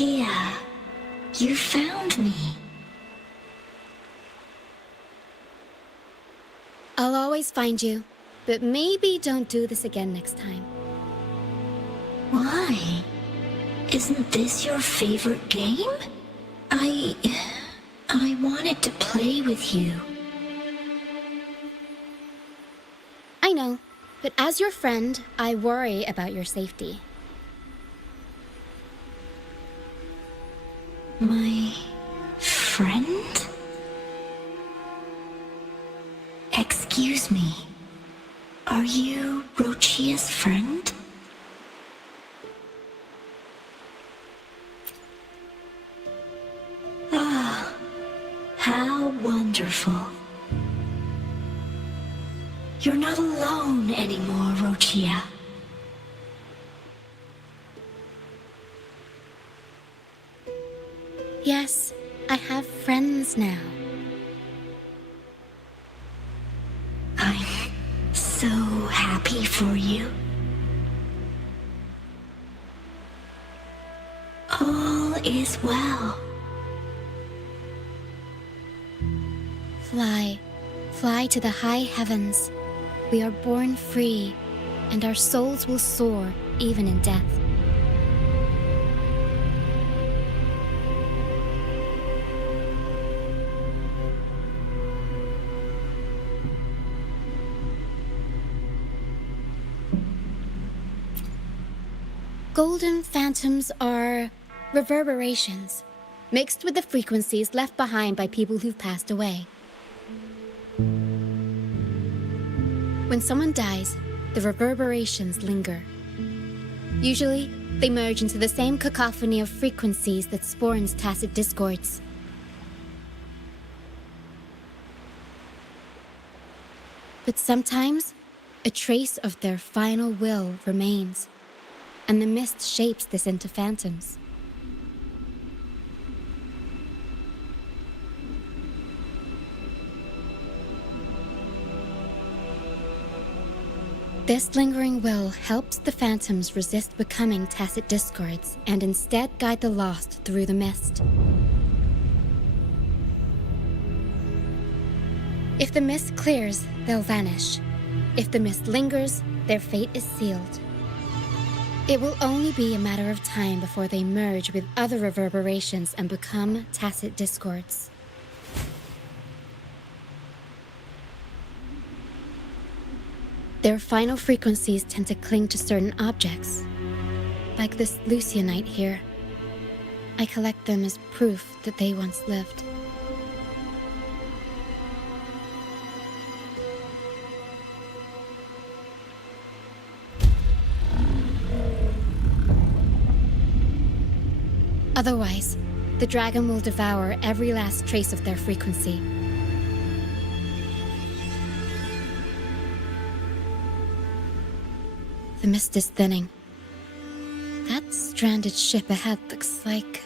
Rokia, you found me. I'll always find you, but maybe don't do this again next time. Why? Isn't this your favorite game? I wanted to play with you. I know, but as your friend, I worry about your safety. My friend? Excuse me. Are you Rochia's friend? Ah, how wonderful. You're not alone anymore, Rochia. Yes, I have friends now. I'm so happy for you. All is well. Fly to the high heavens. We are born free, and our souls will soar even in death. Golden phantoms are reverberations, mixed with the frequencies left behind by people who've passed away. When someone dies, the reverberations linger. Usually, they merge into the same cacophony of frequencies that spawns tacit discords. But sometimes, a trace of their final will remains, and the mist shapes this into phantoms. This lingering will helps the phantoms resist becoming tacit discords and instead guide the lost through the mist. If the mist clears, they'll vanish. If the mist lingers, their fate is sealed. It will only be a matter of time before they merge with other reverberations and become tacit discords. Their final frequencies tend to cling to certain objects, like this Lucianite here. I collect them as proof that they once lived. Otherwise, the dragon will devour every last trace of their frequency. The mist is thinning. That stranded ship ahead looks like...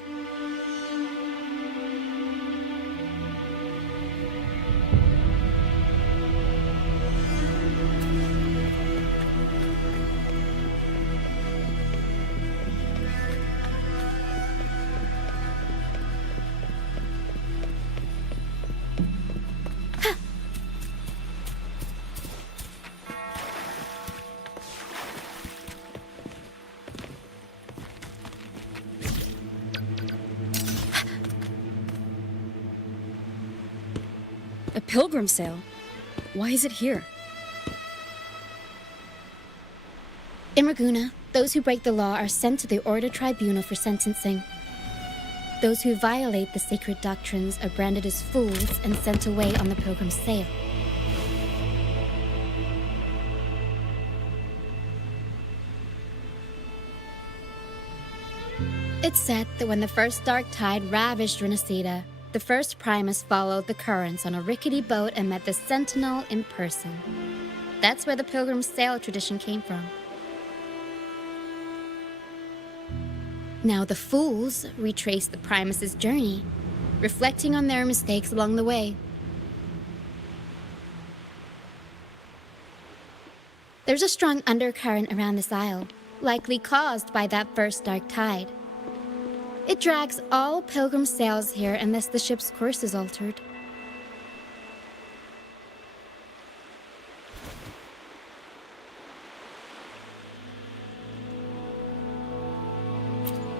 A pilgrim sale? Why is it here? In Raguna, those who break the law are sent to the Order Tribunal for sentencing. Those who violate the sacred doctrines are branded as fools and sent away on the pilgrim's sale. It's said that when the first dark tide ravaged Renacida, the first Primus followed the currents on a rickety boat and met the Sentinel in person. That's where the pilgrim's sail tradition came from. Now the fools retrace the Primus's journey, reflecting on their mistakes along the way. There's a strong undercurrent around this isle, likely caused by that first dark tide. It drags all pilgrim sails here unless the ship's course is altered.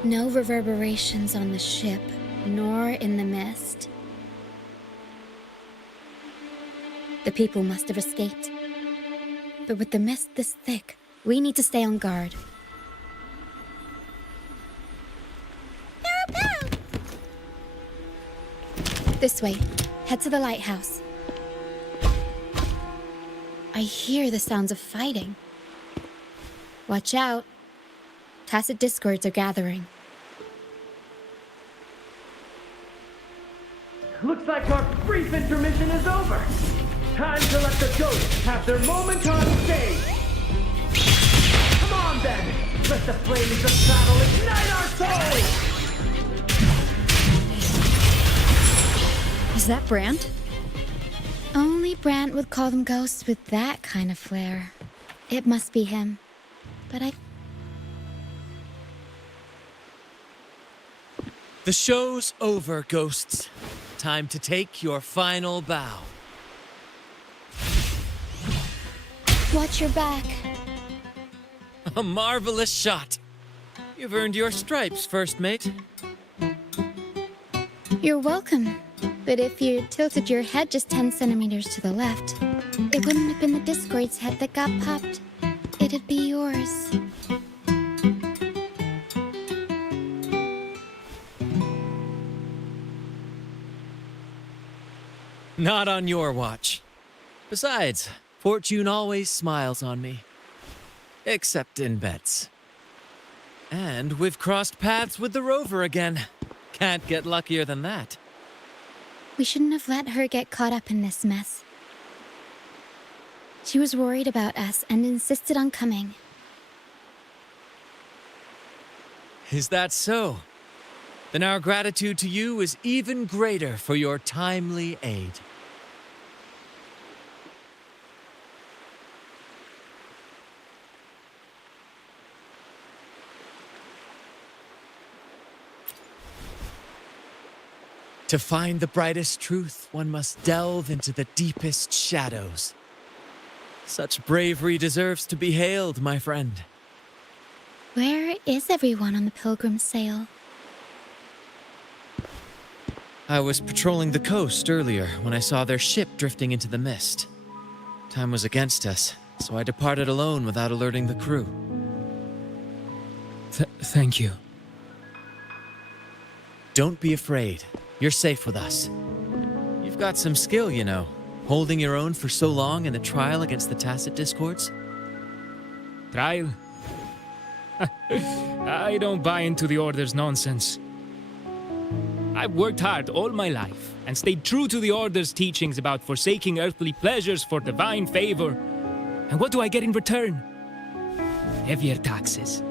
No reverberations on the ship, nor in the mist. The people must have escaped. But with the mist this thick, we need to stay on guard. This way. Head to the lighthouse. I hear the sounds of fighting. Watch out. Tacit discords are gathering. Looks like our brief intermission is over. Time to let the ghosts have their moment on stage. Come on then, let the flames of battle ignite our souls! Is that Brand? Only Brant would call them ghosts with that kind of flair. It must be him. But The show's over, ghosts. Time to take your final bow. watch your back. A marvelous shot. You've earned your stripes, first mate. You're welcome. But if you tilted your head just 10 centimeters to the left, it wouldn't have been the Discord's head that got popped. It'd be yours. Not on your watch. Besides, fortune always smiles on me. Except in bets. And we've crossed paths with the rover again. Can't get luckier than that. We shouldn't have let her get caught up in this mess. She was worried about us and insisted on coming. Is that so? Then our gratitude to you is even greater for your timely aid. To find the brightest truth, one must delve into the deepest shadows. Such bravery deserves to be hailed, my friend. Where is everyone on the Pilgrim's sail? I was patrolling the coast earlier when I saw their ship drifting into the mist. Time was against us, so I departed alone without alerting the crew. Thank you. Don't be afraid. You're safe with us. You've got some skill, you know, holding your own for so long in the trial against the Tacit Discords. Trial? I don't buy into the Order's nonsense. I've worked hard all my life and stayed true to the Order's teachings about forsaking earthly pleasures for divine favor. And what do I get in return? Heavier taxes.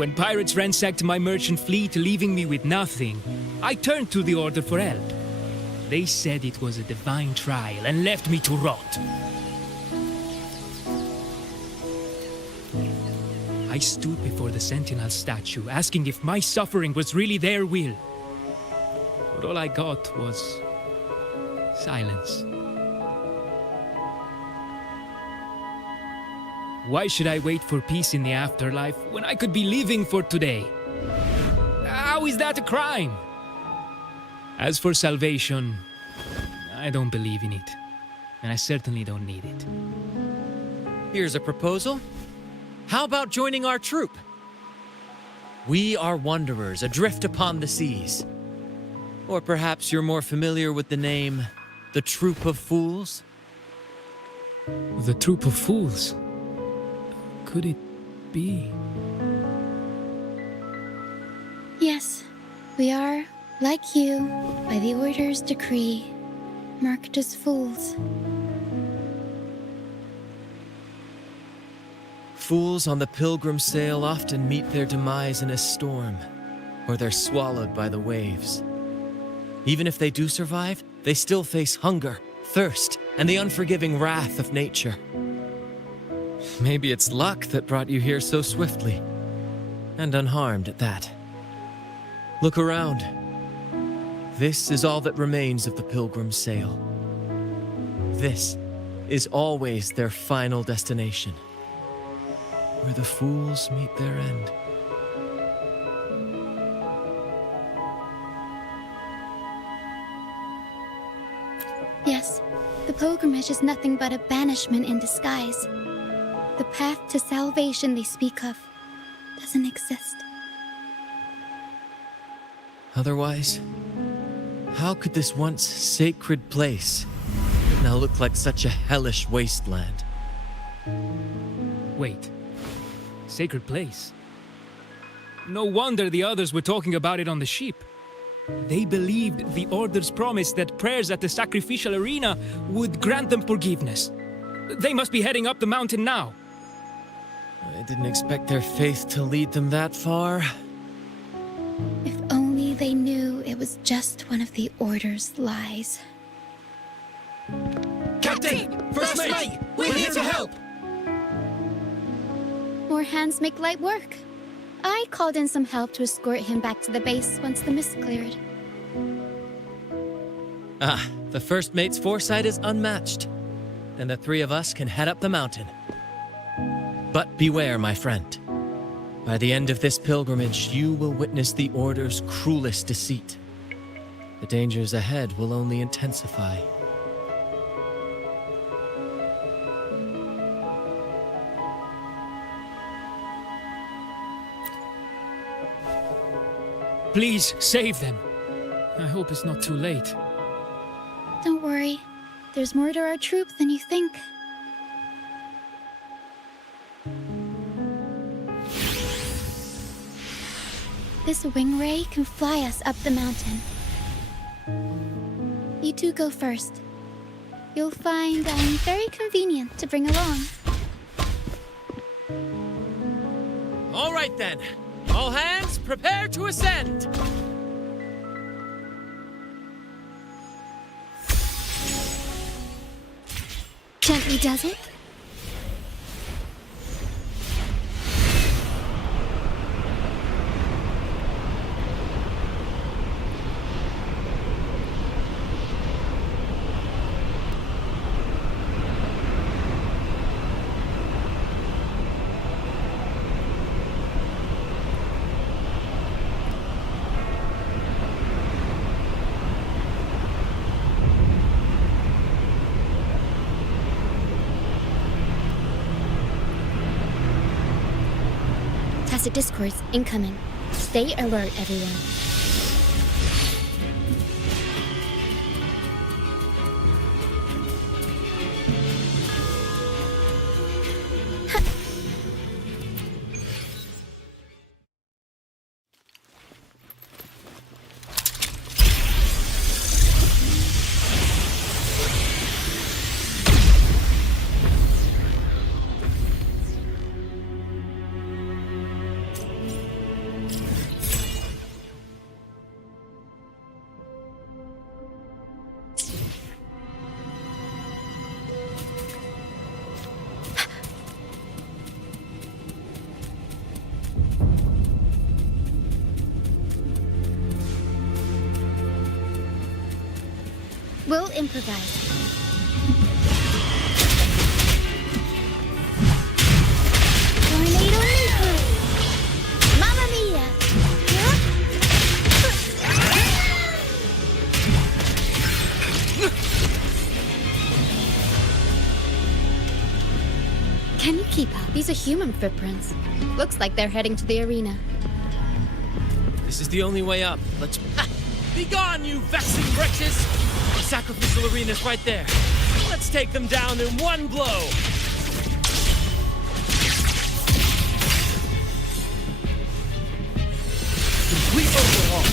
When pirates ransacked my merchant fleet, leaving me with nothing, I turned to the Order for help. They said it was a divine trial and left me to rot. I stood before the Sentinel statue, asking if my suffering was really their will. But all I got was silence. Why should I wait for peace in the afterlife when I could be living for today? How is that a crime? As for salvation, I don't believe in it. And I certainly don't need it. Here's a proposal. How about joining our troop? We are wanderers adrift upon the seas. Or perhaps you're more familiar with the name, the Troop of Fools? The Troop of Fools? Could it be? Yes, we are, like you, by the Order's decree, marked as fools. Fools on the pilgrim sail often meet their demise in a storm, or they're swallowed by the waves. Even if they do survive, they still face hunger, thirst, and the unforgiving wrath of nature. Maybe it's luck that brought you here so swiftly. And unharmed at that. Look around. This is all that remains of the Pilgrim's Sail. This is always their final destination. Where the fools meet their end. Yes, the pilgrimage is nothing but a banishment in disguise. The path to salvation they speak of doesn't exist. Otherwise, how could this once sacred place now look like such a hellish wasteland? Wait. Sacred place? No wonder the others were talking about it on the ship. They believed the Order's promise that prayers at the sacrificial arena would grant them forgiveness. They must be heading up the mountain now. I didn't expect their faith to lead them that far. If only they knew it was just one of the Order's lies. Captain! First mate! We're here to help! More hands make light work. I called in some help to escort him back to the base once the mist cleared. Ah, the first mate's foresight is unmatched. Then the three of us can head up the mountain. But beware, my friend. By the end of this pilgrimage, you will witness the Order's cruelest deceit. The dangers ahead will only intensify. Please, save them. I hope it's not too late. Don't worry. There's more to our troop than you think. This wing ray can fly us up the mountain. You two go first. You'll find I'm very convenient to bring along. All right then. All hands, prepare to ascend! Gently does it? Tacit discourse incoming. Stay alert, everyone. We'll improvise. Tornado Ninja! Mamma mia! Can you keep up? These are human footprints. Looks like they're heading to the arena. This is the only way up. Let's... Ha! Be gone, you vexing wretches! The sacrificial arena's right there. Let's take them down in one blow! Complete overhaul!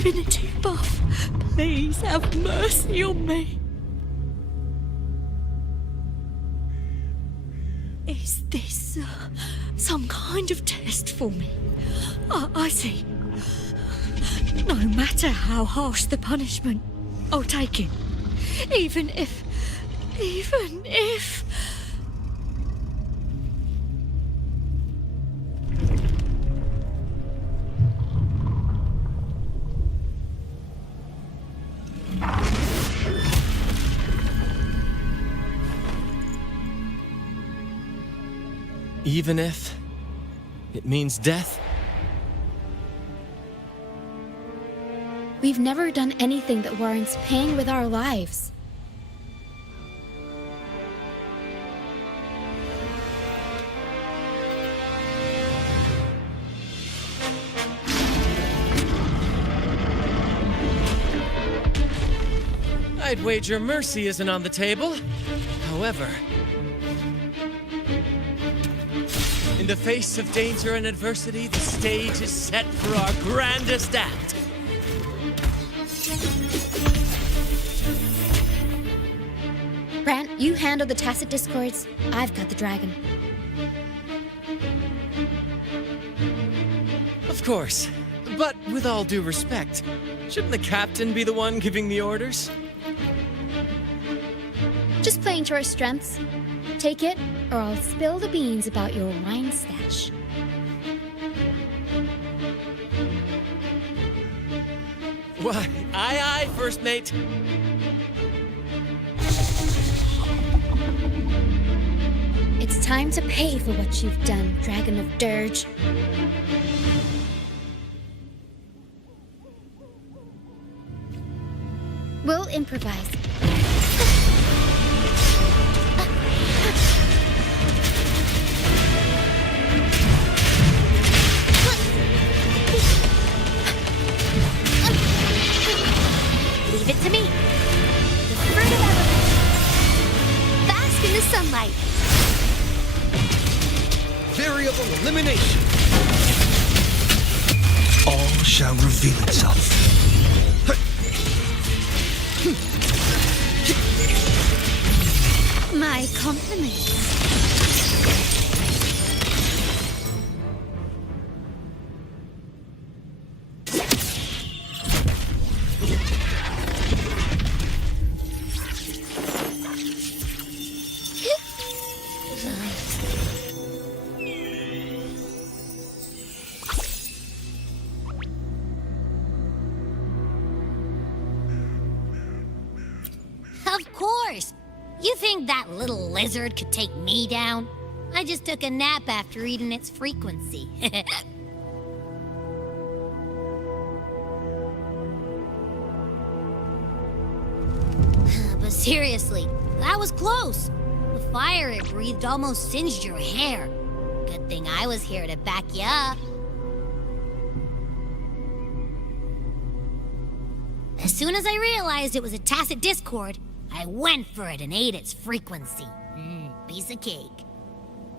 infinity above, please have mercy on me. Is this some kind of test for me? I see. No matter how harsh the punishment, I'll take it. Even if... Even if it means death? We've never done anything that warrants paying with our lives. I'd wager mercy isn't on the table. However, in the face of danger and adversity, the stage is set for our grandest act. Brant, you handle the tacit discords. I've got the dragon. Of course. But with all due respect, shouldn't the captain be the one giving the orders? Just playing to our strengths. Take it, or I'll spill the beans about your wine stash. Why, aye, first mate. It's time to pay for what you've done, Dragon of Dirge. We'll improvise. Leave it to me. The fruit of element. Bask in the sunlight. Variable elimination. All shall reveal itself. My compliments. Of course. You think that little lizard could take me down? I just took a nap after eating its frequency. But seriously, that was close. The fire it breathed almost singed your hair. Good thing I was here to back you up. As soon as I realized it was a tacit discord, I went for it and ate its frequency. Piece of cake.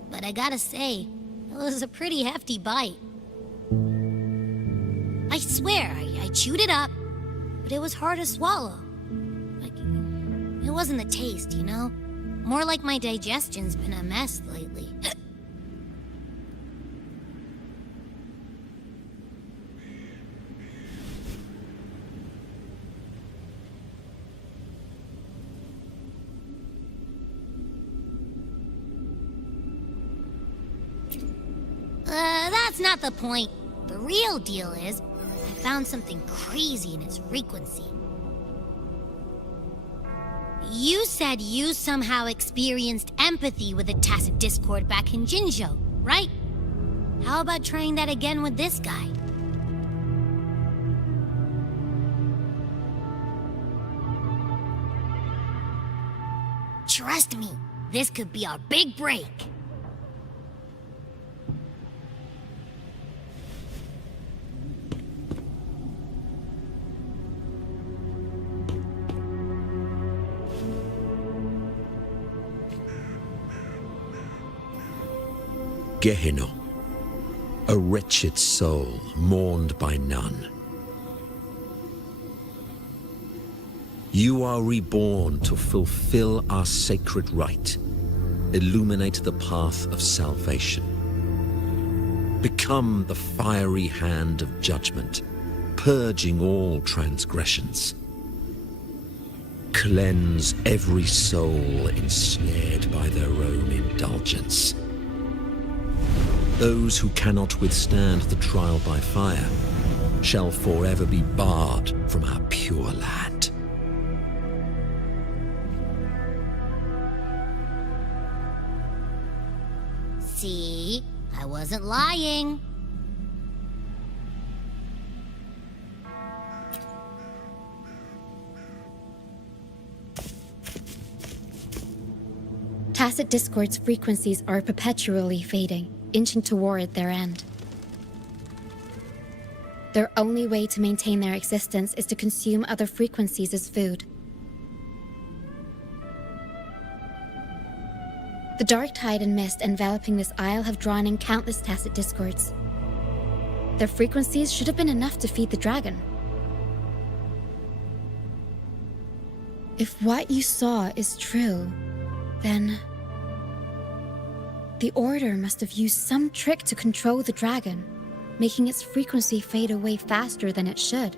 But I gotta say, it was a pretty hefty bite. I swear, I chewed it up, but it was hard to swallow. Like, it wasn't the taste, you know? More like my digestion's been a mess lately. That's not the point. The real deal is, I found something crazy in its frequency. You said you somehow experienced empathy with the tacit discord back in Jinzhou, right? How about trying that again with this guy? Trust me, this could be our big break. Gehenna, a wretched soul mourned by none. You are reborn to fulfill our sacred rite. Illuminate the path of salvation. Become the fiery hand of judgment, purging all transgressions. Cleanse every soul ensnared by their own indulgence. Those who cannot withstand the trial by fire shall forever be barred from our pure land. See? I wasn't lying. Tacit Discord's frequencies are perpetually fading, inching toward their end. Their only way to maintain their existence is to consume other frequencies as food. The dark tide and mist enveloping this isle have drawn in countless Tacit Discords. Their frequencies should have been enough to feed the dragon. If what you saw is true, then the Order must have used some trick to control the dragon, making its frequency fade away faster than it should.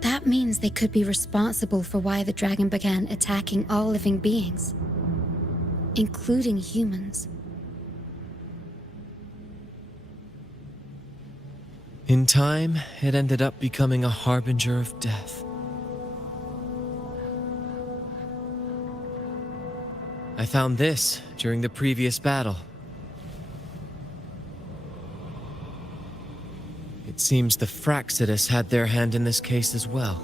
That means they could be responsible for why the dragon began attacking all living beings, including humans. In time, it ended up becoming a harbinger of death. I found this during the previous battle. It seems the Fraxidus had their hand in this case as well.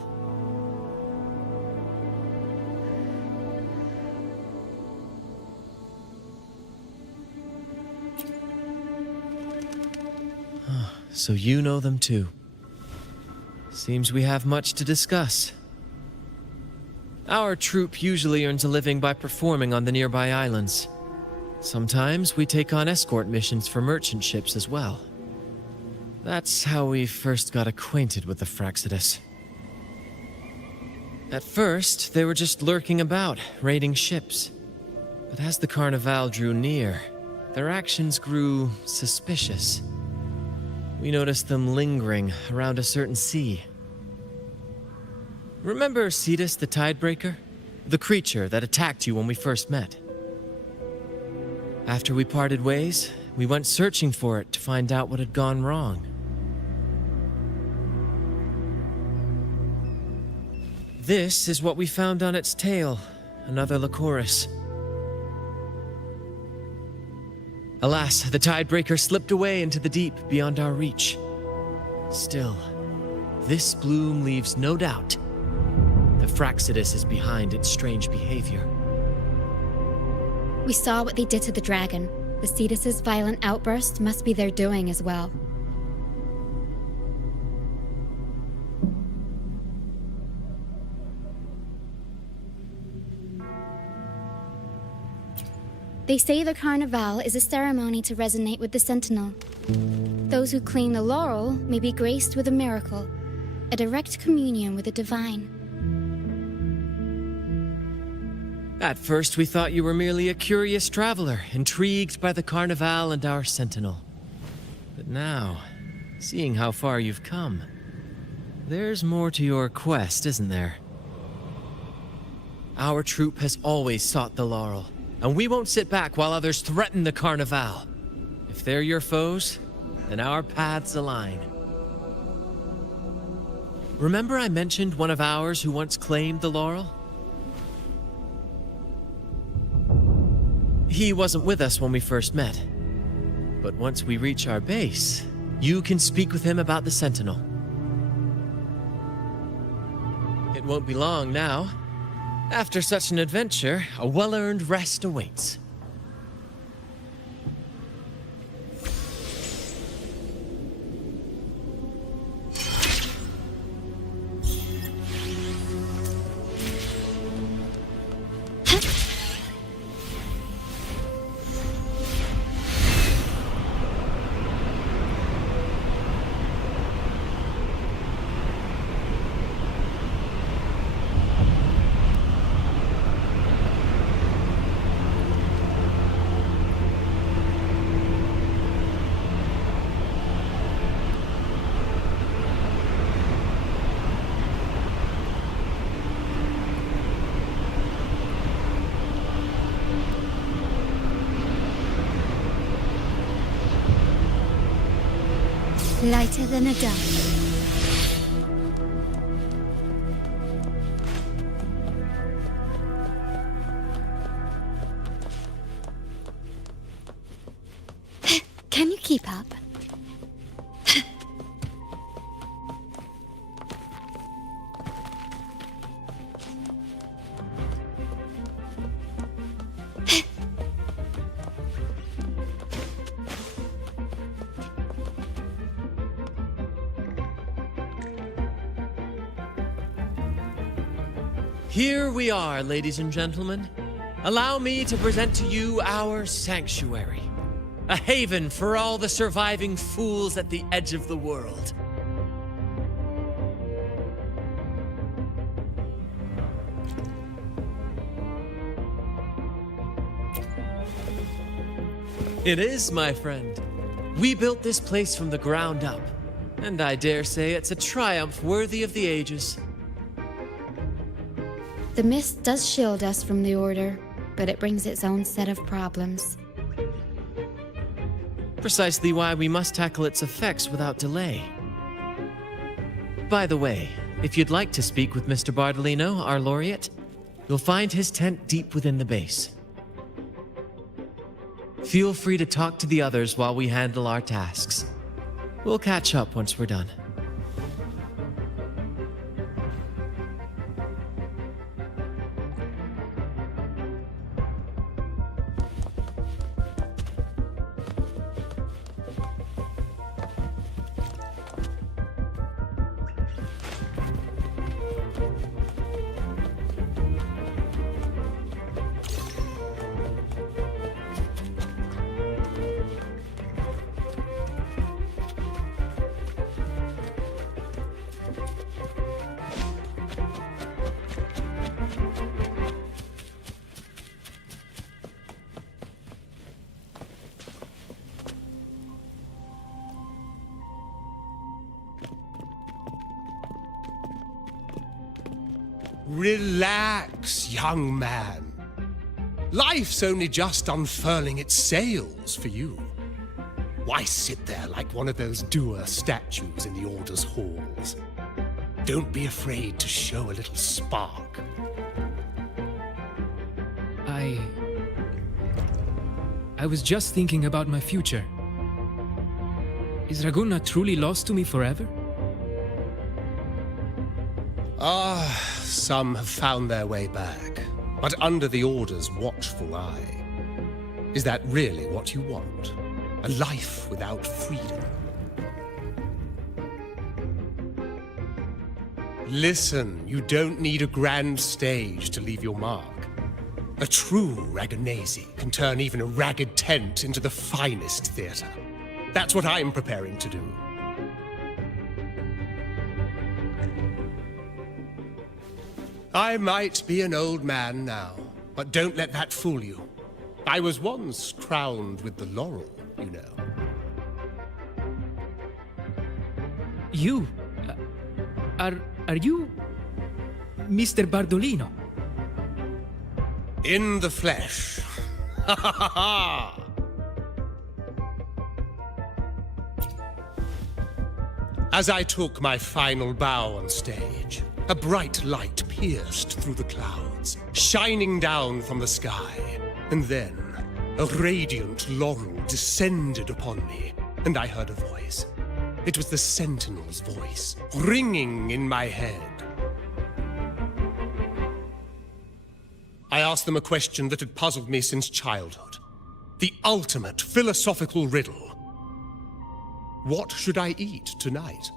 So you know them too. Seems we have much to discuss. Our troop usually earns a living by performing on the nearby islands. Sometimes we take on escort missions for merchant ships as well. That's how we first got acquainted with the Fraxidus. At first, they were just lurking about, raiding ships. But as the Carnival drew near, their actions grew suspicious. We noticed them lingering around a certain sea. Remember Cetus the Tidebreaker? The creature that attacked you when we first met? After we parted ways, we went searching for it to find out what had gone wrong. This is what we found on its tail, another Lycoris. Alas, the Tidebreaker slipped away into the deep beyond our reach. Still, this bloom leaves no doubt. The Fraxidus is behind its strange behavior. We saw what they did to the dragon. The Cetus's violent outburst must be their doing as well. They say the Carnival is a ceremony to resonate with the Sentinel. Those who claim the laurel may be graced with a miracle, a direct communion with the divine. At first, we thought you were merely a curious traveler, intrigued by the Carnival and our Sentinel. But now, seeing how far you've come, there's more to your quest, isn't there? Our troop has always sought the laurel, and we won't sit back while others threaten the Carnival. If they're your foes, then our paths align. Remember I mentioned one of ours who once claimed the laurel? He wasn't with us when we first met. But once we reach our base, you can speak with him about the Sentinel. It won't be long now. After such an adventure, a well-earned rest awaits. Lighter than a dove. Can you keep up? Here we are, ladies and gentlemen. Allow me to present to you our sanctuary. A haven for all the surviving fools at the edge of the world. It is, my friend. We built this place from the ground up, and I dare say it's a triumph worthy of the ages. The mist does shield us from the Order, but it brings its own set of problems. Precisely why we must tackle its effects without delay. By the way, if you'd like to speak with Mr. Bardolino, our laureate, you'll find his tent deep within the base. Feel free to talk to the others while we handle our tasks. We'll catch up once we're done. Relax, young man. Life's only just unfurling its sails for you. Why sit there like one of those dour statues in the Order's halls? Don't be afraid to show a little spark. I was just thinking about my future. Is Raguna truly lost to me forever? Some have found their way back, but under the Order's watchful eye. Is that really what you want? A life without freedom? Listen, you don't need a grand stage to leave your mark. A true Ragonese can turn even a ragged tent into the finest theater. That's what I'm preparing to do. I might be an old man now, but don't let that fool you. I was once crowned with the laurel, you know. You? Are you Mr. Bardolino? In the flesh. Ha ha ha ha! As I took my final bow on stage, a bright light pierced through the clouds, shining down from the sky. And then, a radiant laurel descended upon me, and I heard a voice. It was the Sentinel's voice, ringing in my head. I asked them a question that had puzzled me since childhood. The ultimate philosophical riddle. What should I eat tonight?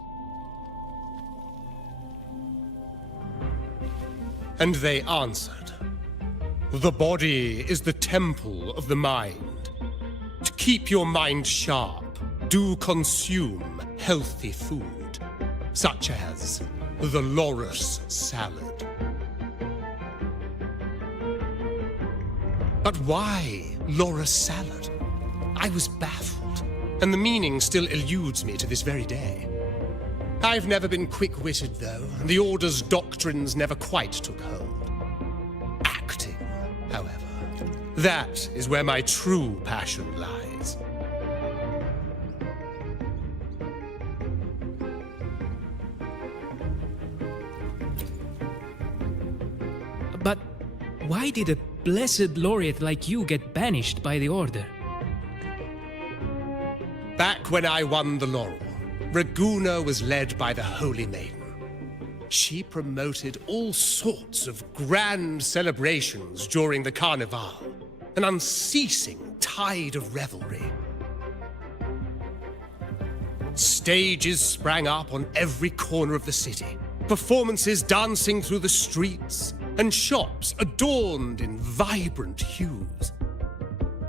And they answered, the body is the temple of the mind. To keep your mind sharp, do consume healthy food, such as the loris salad. But why loris salad? I was baffled, and the meaning still eludes me to this very day. I've never been quick-witted, though, and the Order's doctrines never quite took hold. Acting, however, that is where my true passion lies. Why did a blessed laureate like you get banished by the Order? Back when I won the laurel, Raguna was led by the Holy Maiden. She promoted all sorts of grand celebrations during the Carnival, an unceasing tide of revelry. Stages sprang up on every corner of the city, performances dancing through the streets, and shops adorned in vibrant hues.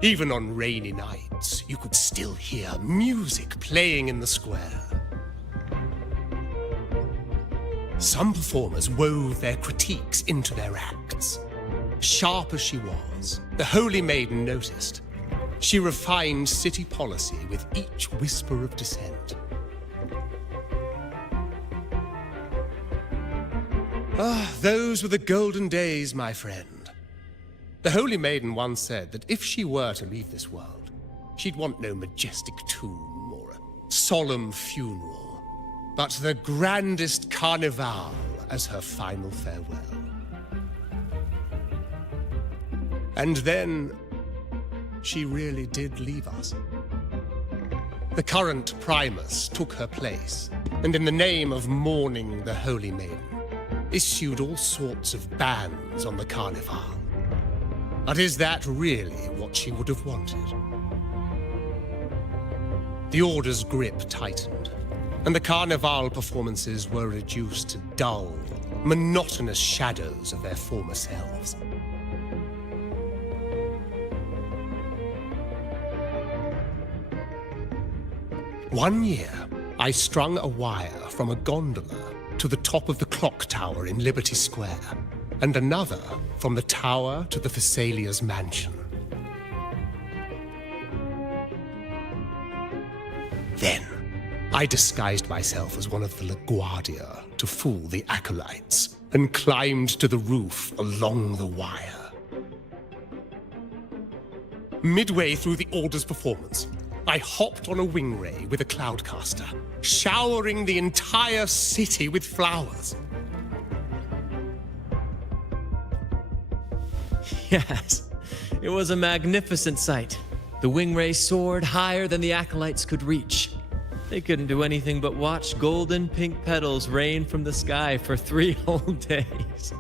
Even on rainy nights, you could still hear music playing in the square. Some performers wove their critiques into their acts. Sharp as she was, the Holy Maiden noticed. She refined city policy with each whisper of dissent. Ah, those were the golden days, my friend. The Holy Maiden once said that if she were to leave this world, she'd want no majestic tomb or a solemn funeral, but the grandest carnival as her final farewell. And then, she really did leave us. The current Primus took her place, and in the name of mourning the Holy Maiden, issued all sorts of bans on the Carnival. But is that really what she would have wanted? The Order's grip tightened, and the Carnival performances were reduced to dull, monotonous shadows of their former selves. One year, I strung a wire from a gondola to the top of the clock tower in Liberty Square, and another from the tower to the Thessalia's mansion. Then, I disguised myself as one of the LaGuardia to fool the acolytes, and climbed to the roof along the wire. Midway through the Order's performance, I hopped on a wing ray with a cloudcaster, showering the entire city with flowers. Yes, it was a magnificent sight. The wing ray soared higher than the acolytes could reach. They couldn't do anything but watch golden pink petals rain from the sky for 3 whole days.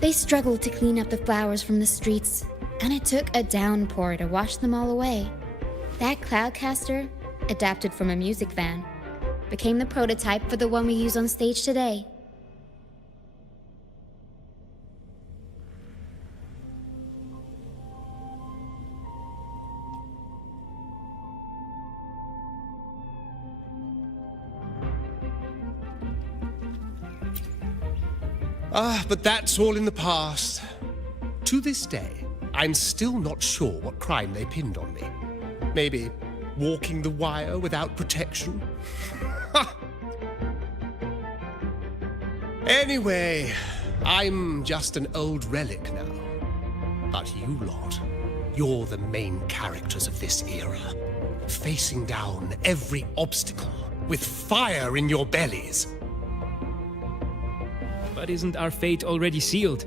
They struggled to clean up the flowers from the streets, and it took a downpour to wash them all away. That cloudcaster, adapted from a music van, became the prototype for the one we use on stage today. But that's all in the past. To this day, I'm still not sure what crime they pinned on me. Maybe walking the wire without protection? Anyway, I'm just an old relic now. But you lot, you're the main characters of this era, facing down every obstacle with fire in your bellies. But isn't our fate already sealed?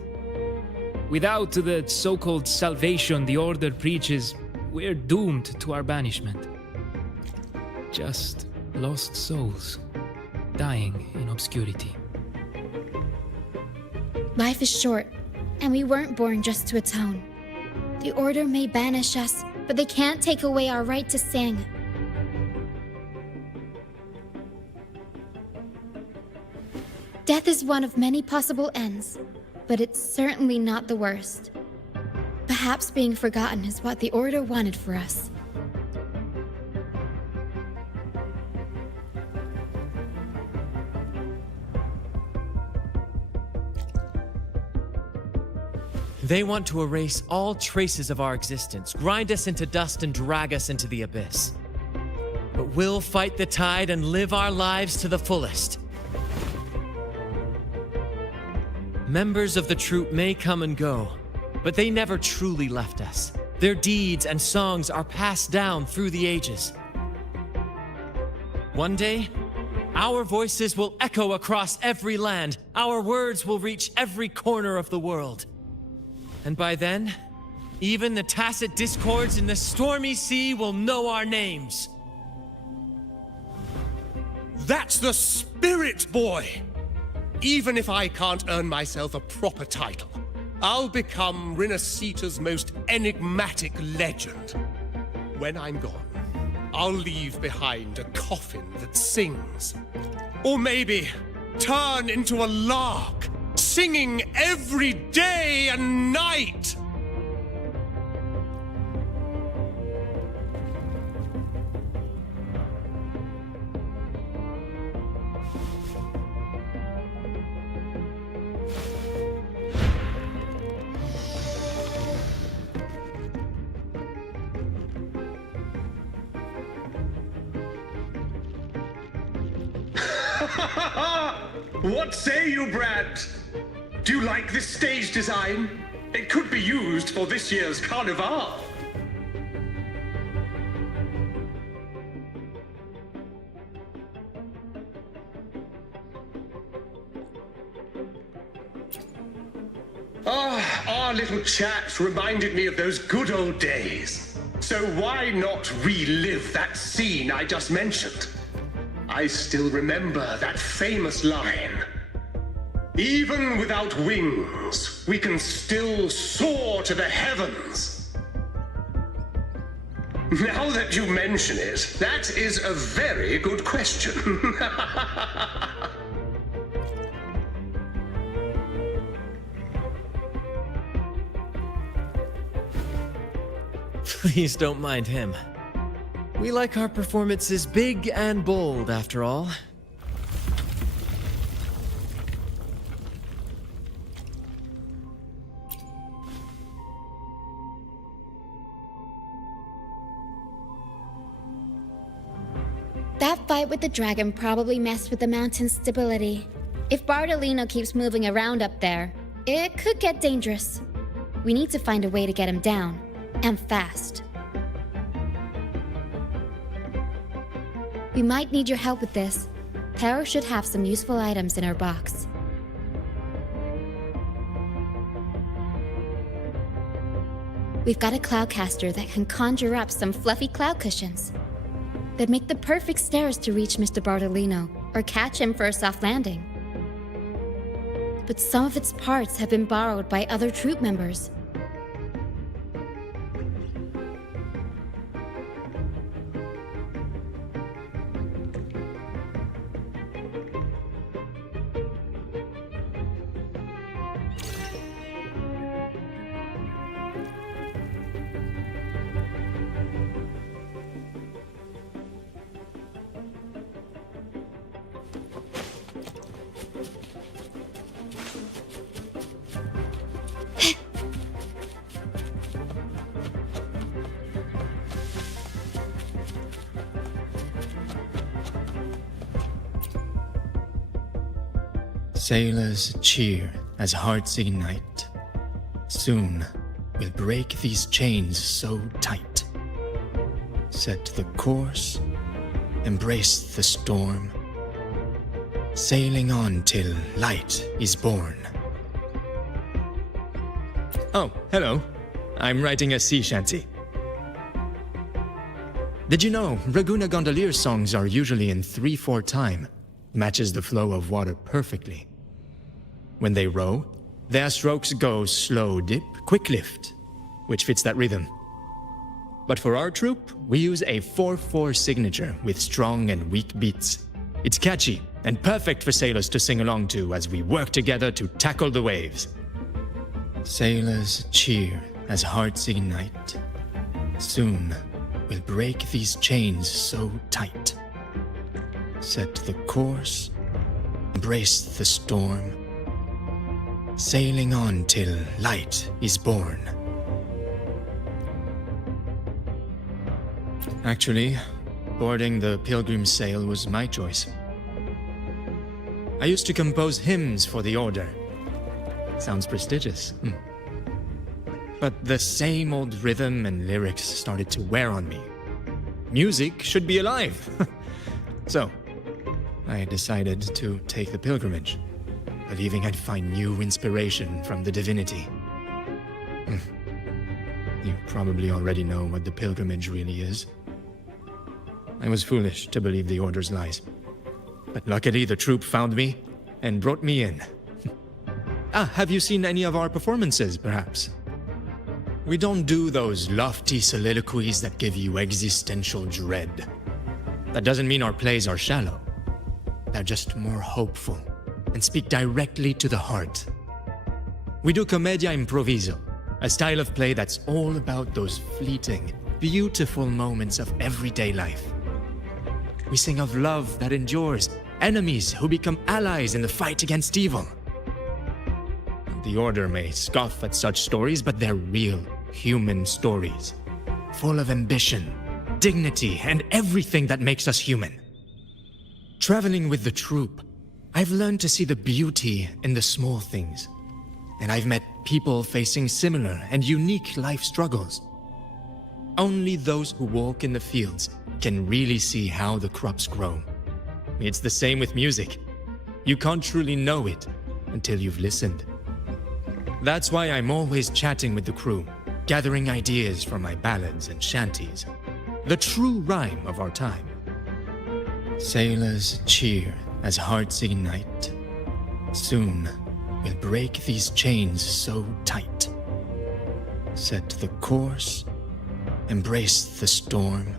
Without the so-called salvation the Order preaches, we're doomed to our banishment. Just lost souls, dying in obscurity. Life is short, and we weren't born just to atone. The Order may banish us, but they can't take away our right to sing. Death is one of many possible ends, but it's certainly not the worst. Perhaps being forgotten is what the Order wanted for us. They want to erase all traces of our existence, grind us into dust and drag us into the abyss. But we'll fight the tide and live our lives to the fullest. Members of the troupe may come and go, but they never truly left us. Their deeds and songs are passed down through the ages. One day, Our voices will echo across every land. Our words will reach every corner of the world. And by then, even the tacit discords in the stormy sea will know our names. That's the spirit, boy! Even if I can't earn myself a proper title, I'll become Rinasita's most enigmatic legend. When I'm gone, I'll leave behind a coffin that sings. Or maybe turn into a lark, singing every day and night! What say you, Brad? Do you like this stage design? It could be used for this year's carnival. Our little chat reminded me of those good old days. So why not relive that scene I just mentioned? I still remember that famous line. Even without wings, we can still soar to the heavens. Now that you mention it, that is a very good question. Please don't mind him. We like our performances big and bold, after all. That fight with the dragon probably messed with the mountain's stability. If Bardolino keeps moving around up there, it could get dangerous. We need to find a way to get him down, and fast. We might need your help with this. Pero should have some useful items in her box. We've got a cloudcaster that can conjure up some fluffy cloud cushions. They'd make the perfect stairs to reach Mr. Bardolino, or catch him for a soft landing. But some of its parts have been borrowed by other troop members. Sailors cheer as hearts ignite. Soon we'll break these chains so tight. Set the course, embrace the storm, sailing on till light is born. Oh, hello. I'm writing a sea shanty. Did you know Raguna Gondolier's songs are usually in 3/4 time? Matches the flow of water perfectly. When they row, their strokes go slow dip, quick lift, which fits that rhythm. But for our troupe, we use a 4/4 signature with strong and weak beats. It's catchy and perfect for sailors to sing along to as we work together to tackle the waves. Sailors cheer as hearts ignite. Soon we'll break these chains so tight. Set the course, embrace the storm, sailing on till light is born. Actually, boarding the Pilgrim Sail was my choice. I used to compose hymns for the Order. Sounds prestigious. But the same old rhythm and lyrics started to wear on me. Music should be alive. So, I decided to take the pilgrimage, believing I'd find new inspiration from the divinity. You probably already know what the pilgrimage really is. I was foolish to believe the Order's lies. But luckily the troop found me and brought me in. Have you seen any of our performances, perhaps? We don't do those lofty soliloquies that give you existential dread. That doesn't mean our plays are shallow. They're just more hopeful and speak directly to the heart. We do commedia improviso, a style of play that's all about those fleeting, beautiful moments of everyday life. We sing of love that endures, enemies who become allies in the fight against evil. The Order may scoff at such stories, but they're real, human stories, full of ambition, dignity, and everything that makes us human. Traveling with the troop, I've learned to see the beauty in the small things, and I've met people facing similar and unique life struggles. Only those who walk in the fields can really see how the crops grow. It's the same with music. You can't truly know it until you've listened. That's why I'm always chatting with the crew, gathering ideas for my ballads and shanties. The true rhyme of our time. Sailors cheer as hearts ignite. Soon we'll break these chains so tight. Set the course, embrace the storm,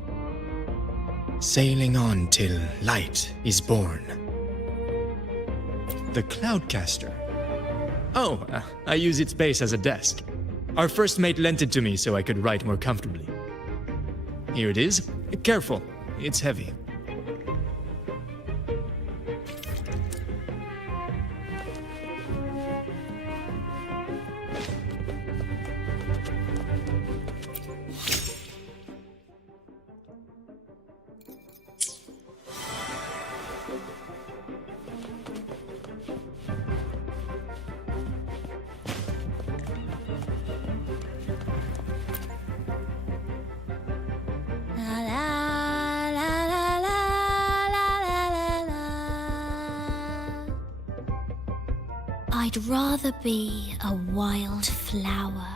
sailing on till light is born. The Cloudcaster. Oh, I use its base as a desk. Our first mate lent it to me so I could write more comfortably. Here it is. Careful, it's heavy. I'd rather be a wild flower,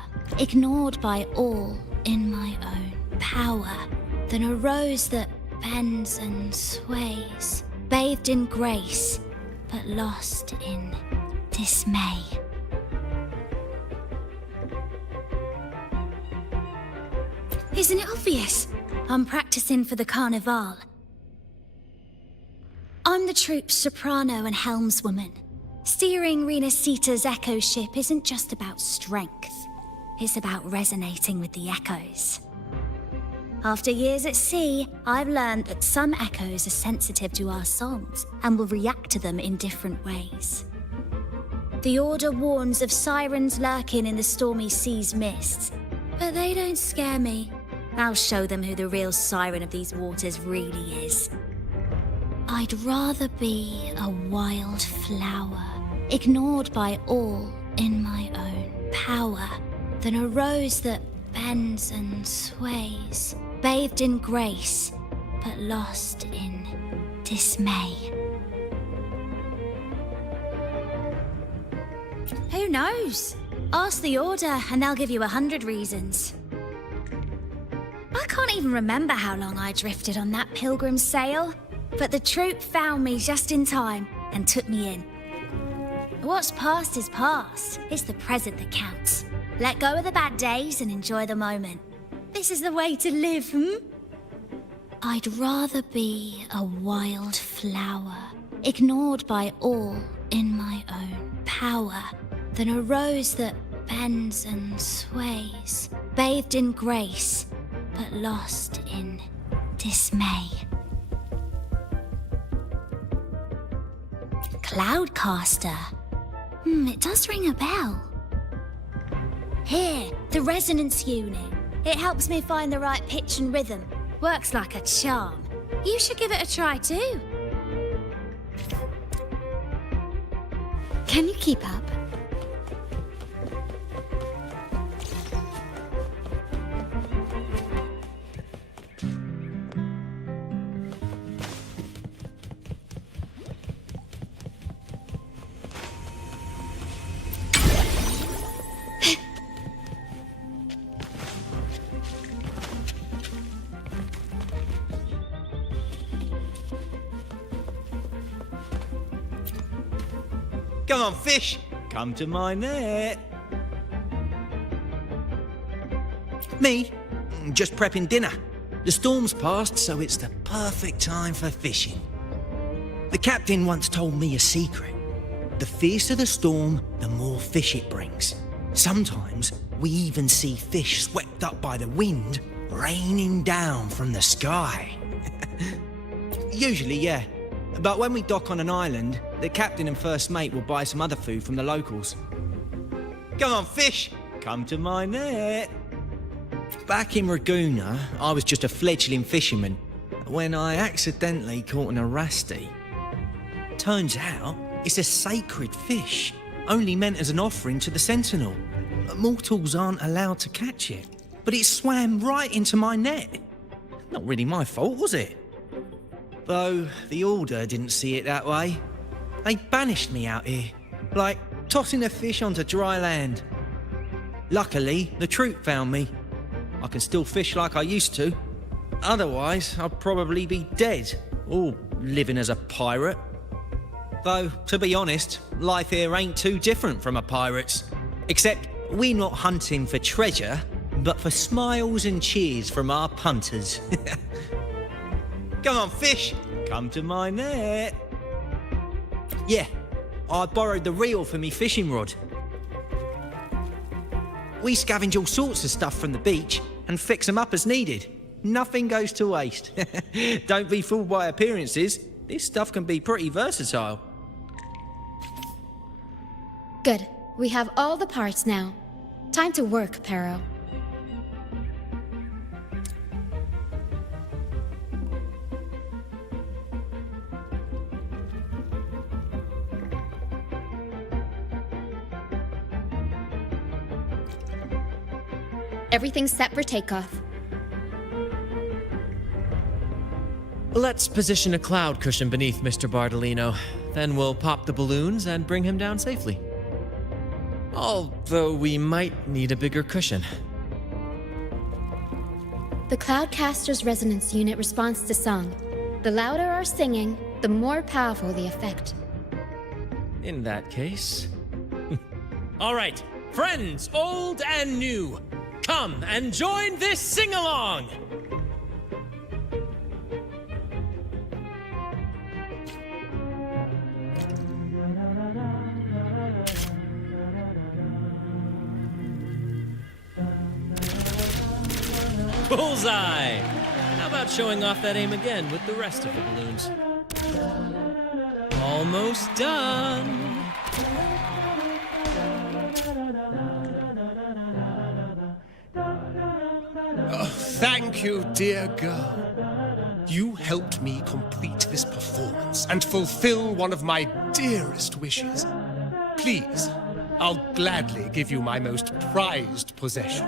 ignored by all in my own power, than a rose that bends and sways, bathed in grace, but lost in dismay. Isn't it obvious? I'm practicing for the carnival. I'm the troop's soprano and helmswoman. Steering Rena Sita's echo ship isn't just about strength. It's about resonating with the echoes. After years at sea, I've learned that some echoes are sensitive to our songs and will react to them in different ways. The Order warns of sirens lurking in the stormy sea's mists, but they don't scare me. I'll show them who the real siren of these waters really is. I'd rather be a wild flower, ignored by all in my own power, than a rose that bends and sways, bathed in grace, but lost in dismay. Who knows? Ask the Order and they'll give you 100 reasons. I can't even remember how long I drifted on that pilgrim's sail, but the troop found me just in time and took me in. What's past is past. It's the present that counts. Let go of the bad days and enjoy the moment. This is the way to live, I'd rather be a wild flower, ignored by all in my own power, than a rose that bends and sways, bathed in grace, but lost in dismay. Cloudcaster. It does ring a bell. Here, the resonance unit. It helps me find the right pitch and rhythm. Works like a charm. You should give it a try too. Can you keep up? Come on, fish! Come to my net. Me? Just prepping dinner. The storm's passed, so it's the perfect time for fishing. The captain once told me a secret. The fiercer the storm, the more fish it brings. Sometimes we even see fish swept up by the wind, raining down from the sky. Usually, yeah. But when we dock on an island, the captain and first mate will buy some other food from the locals. Come on, fish! Come to my net. Back in Ragoona, I was just a fledgling fisherman when I accidentally caught an arasti. Turns out, it's a sacred fish, only meant as an offering to the Sentinel. Mortals aren't allowed to catch it, but it swam right into my net. Not really my fault, was it? Though the Order didn't see it that way. They banished me out here, like tossing a fish onto dry land. Luckily, the troop found me. I can still fish like I used to. Otherwise, I'd probably be dead, or living as a pirate. Though, to be honest, life here ain't too different from a pirate's. Except, we're not hunting for treasure, but for smiles and cheers from our punters. Come on, fish! Come to my net. Yeah, I borrowed the reel for me fishing rod. We scavenge all sorts of stuff from the beach and fix them up as needed. Nothing goes to waste. Don't be fooled by appearances. This stuff can be pretty versatile. Good. We have all the parts now. Time to work, Pero. Everything's set for takeoff. Let's position a cloud cushion beneath Mr. Bardolino. Then we'll pop the balloons and bring him down safely. Although we might need a bigger cushion. The Cloudcaster's resonance unit responds to song. The louder our singing, the more powerful the effect. In that case... All right, friends, old and new, come and join this sing-along! Bullseye! How about showing off that aim again with the rest of the balloons? Almost done! Oh, thank you, dear girl. You helped me complete this performance and fulfill one of my dearest wishes. Please, I'll gladly give you my most prized possession.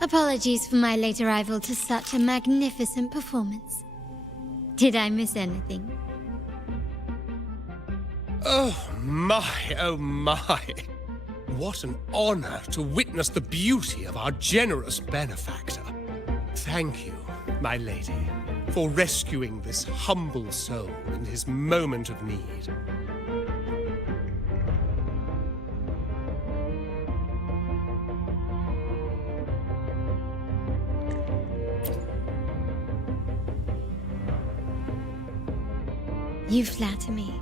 Apologies for my late arrival to such a magnificent performance. Did I miss anything? Oh my, oh my. What an honor to witness the beauty of our generous benefactor. Thank you, my lady, for rescuing this humble soul in his moment of need. You flatter me.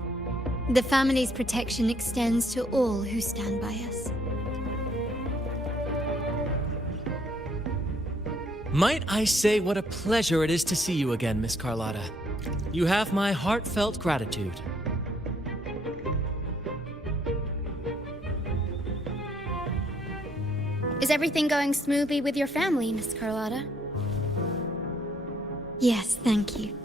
The family's protection extends to all who stand by us. Might I say what a pleasure it is to see you again, Miss Carlotta. You have my heartfelt gratitude. Is everything going smoothly with your family, Miss Carlotta? Yes, thank you.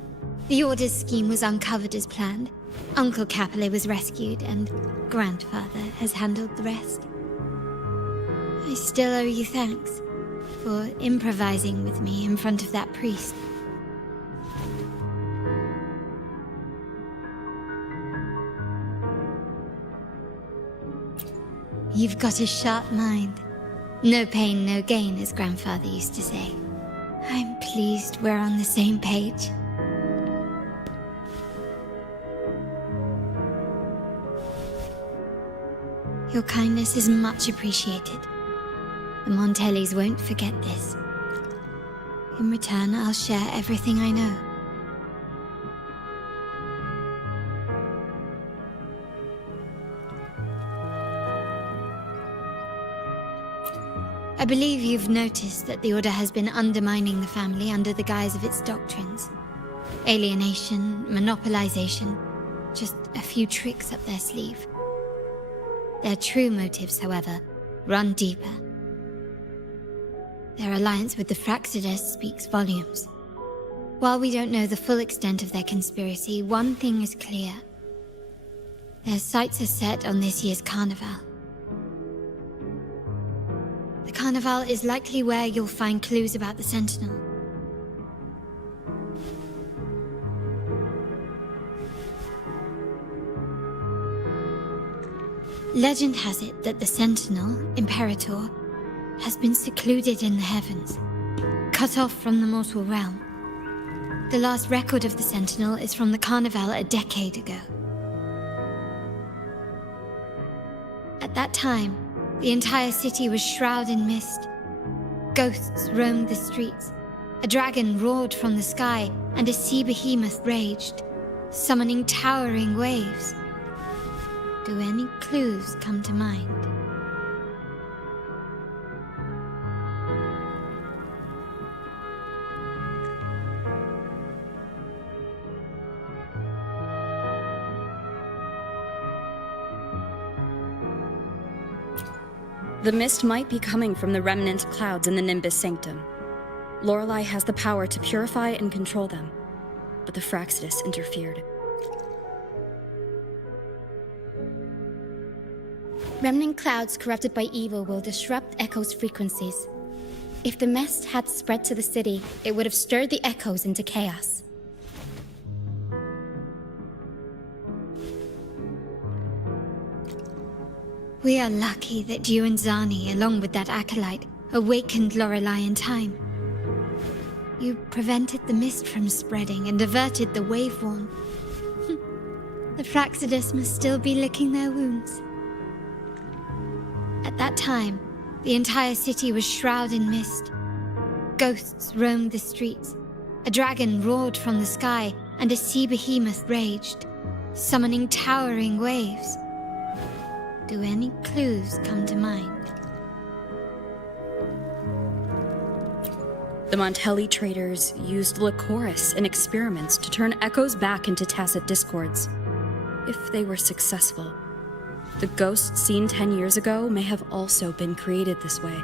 The Order's scheme was uncovered as planned. Uncle Capilet was rescued, and Grandfather has handled the rest. I still owe you thanks for improvising with me in front of that priest. You've got a sharp mind. No pain, no gain, as Grandfather used to say. I'm pleased we're on the same page. Your kindness is much appreciated. The Montellis won't forget this. In return, I'll share everything I know. I believe you've noticed that the Order has been undermining the family under the guise of its doctrines. Alienation, monopolization, just a few tricks up their sleeve. Their true motives, however, run deeper. Their alliance with the Fraxides speaks volumes. While we don't know the full extent of their conspiracy, one thing is clear. Their sights are set on this year's carnival. The carnival is likely where you'll find clues about the Sentinel. Legend has it that the Sentinel, Imperator, has been secluded in the heavens, cut off from the mortal realm. The last record of the Sentinel is from the Carnival a decade ago. At that time, the entire city was shrouded in mist. Ghosts roamed the streets. A dragon roared from the sky, and a sea behemoth raged, summoning towering waves. Do any clues come to mind? The mist might be coming from the remnant clouds in the Nimbus Sanctum. Lorelei has the power to purify and control them, but the Fraxides interfered. Remnant clouds corrupted by evil will disrupt Echo's frequencies. If the mist had spread to the city, it would have stirred the Echoes into chaos. We are lucky that you and Zani, along with that acolyte, awakened Lorelei in time. You prevented the mist from spreading and averted the wave-worn. The Fraxides must still be licking their wounds. At that time, the entire city was shrouded in mist. Ghosts roamed the streets. A dragon roared from the sky, and a sea behemoth raged, summoning towering waves. Do any clues come to mind? The Montelli traders used Lycoris in experiments to turn echoes back into tacit discords. If they were successful, the ghosts seen 10 years ago may have also been created this way.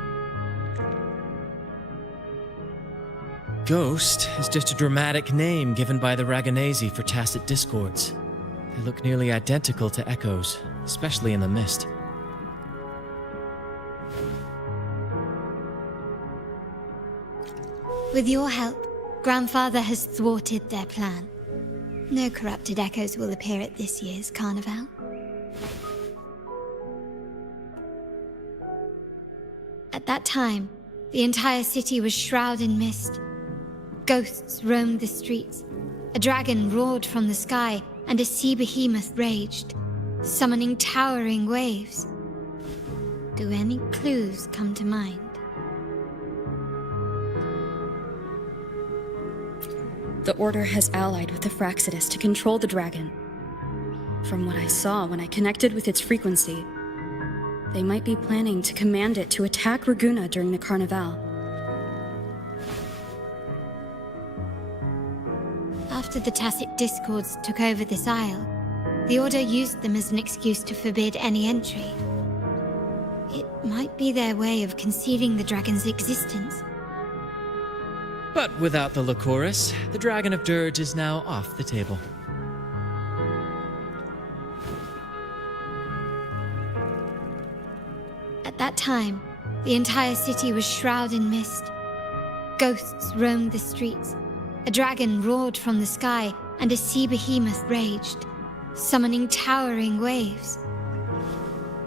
Ghost is just a dramatic name given by the Raganesi for tacit discords. They look nearly identical to echoes, especially in the mist. With your help, Grandfather has thwarted their plan. No corrupted echoes will appear at this year's carnival. At that time, the entire city was shrouded in mist. Ghosts roamed the streets. A dragon roared from the sky, and a sea behemoth raged, summoning towering waves. Do any clues come to mind? The Order has allied with the Fraxides to control the dragon. From what I saw when I connected with its frequency, they might be planning to command it to attack Raguna during the Carnival. After the Tacit Discords took over this isle, the Order used them as an excuse to forbid any entry. It might be their way of concealing the dragon's existence. But without the Lycoris, the Dragon of Dirge is now off the table. At that time, the entire city was shrouded in mist. Ghosts roamed the streets. A dragon roared from the sky, and a sea behemoth raged, summoning towering waves.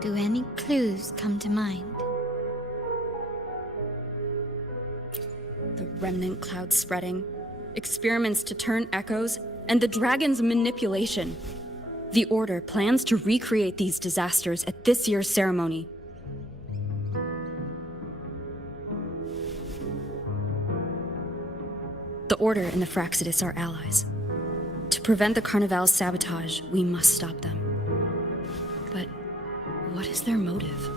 Do any clues come to mind? The remnant cloud spreading, experiments to turn echoes, and the dragon's manipulation. The Order plans to recreate these disasters at this year's ceremony. The Order and the Fraxidus are allies. To prevent the Carnival's sabotage, we must stop them. But what is their motive?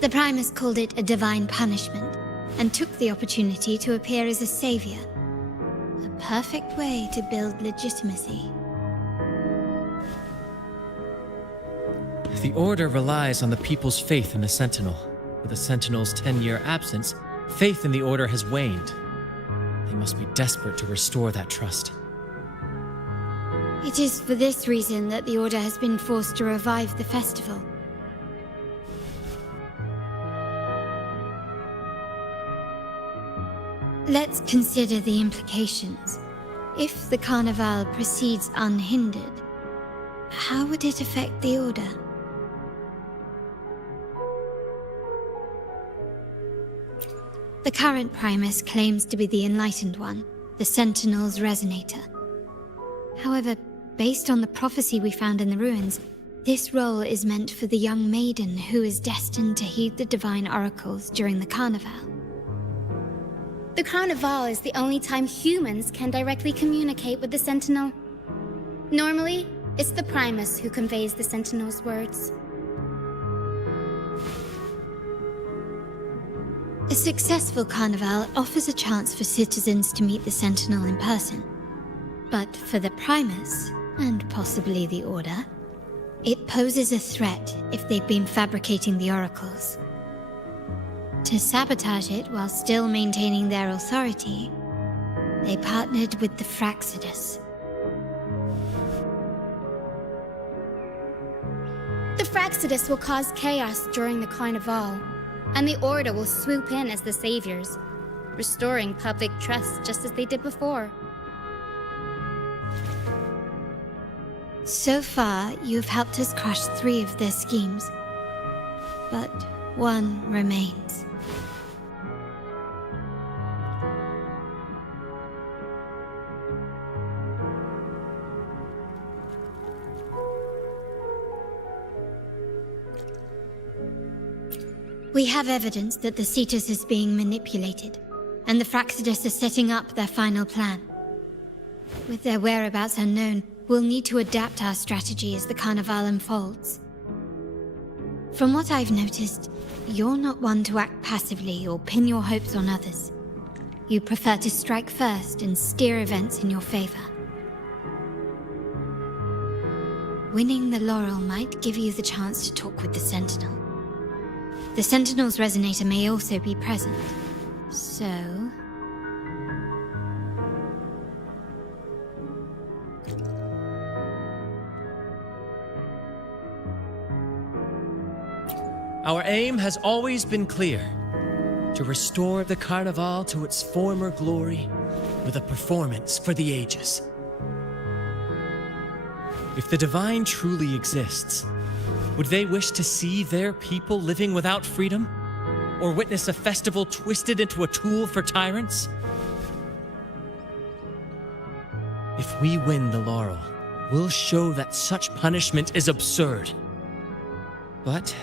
The Primus called it a divine punishment, and took the opportunity to appear as a savior. A perfect way to build legitimacy. The Order relies on the people's faith in the Sentinel. With the Sentinel's 10-year absence, faith in the Order has waned. They must be desperate to restore that trust. It is for this reason that the Order has been forced to revive the festival. Let's consider the implications. If the Carnival proceeds unhindered, how would it affect the Order? The current Primus claims to be the Enlightened One, the Sentinel's Resonator. However, based on the prophecy we found in the ruins, this role is meant for the young maiden who is destined to heed the divine oracles during the Carnival. The Carnival is the only time humans can directly communicate with the Sentinel. Normally, it's the Primus who conveys the Sentinel's words. A successful Carnival offers a chance for citizens to meet the Sentinel in person. But for the Primus, and possibly the Order, it poses a threat if they've been fabricating the oracles. To sabotage it while still maintaining their authority, they partnered with the Fraxidus. The Fraxidus will cause chaos during the Carnival, and the Order will swoop in as the saviors, restoring public trust just as they did before. So far, you've helped us crush 3 of their schemes, but one remains. We have evidence that the Cetus is being manipulated, and the Fraxidus are setting up their final plan. With their whereabouts unknown, we'll need to adapt our strategy as the Carnival unfolds. From what I've noticed, you're not one to act passively or pin your hopes on others. You prefer to strike first and steer events in your favor. Winning the laurel might give you the chance to talk with the Sentinel. The Sentinel's Resonator may also be present, so... Our aim has always been clear: to restore the Carnival to its former glory with a performance for the ages. If the Divine truly exists, would they wish to see their people living without freedom? Or witness a festival twisted into a tool for tyrants? If we win the laurel, we'll show that such punishment is absurd. But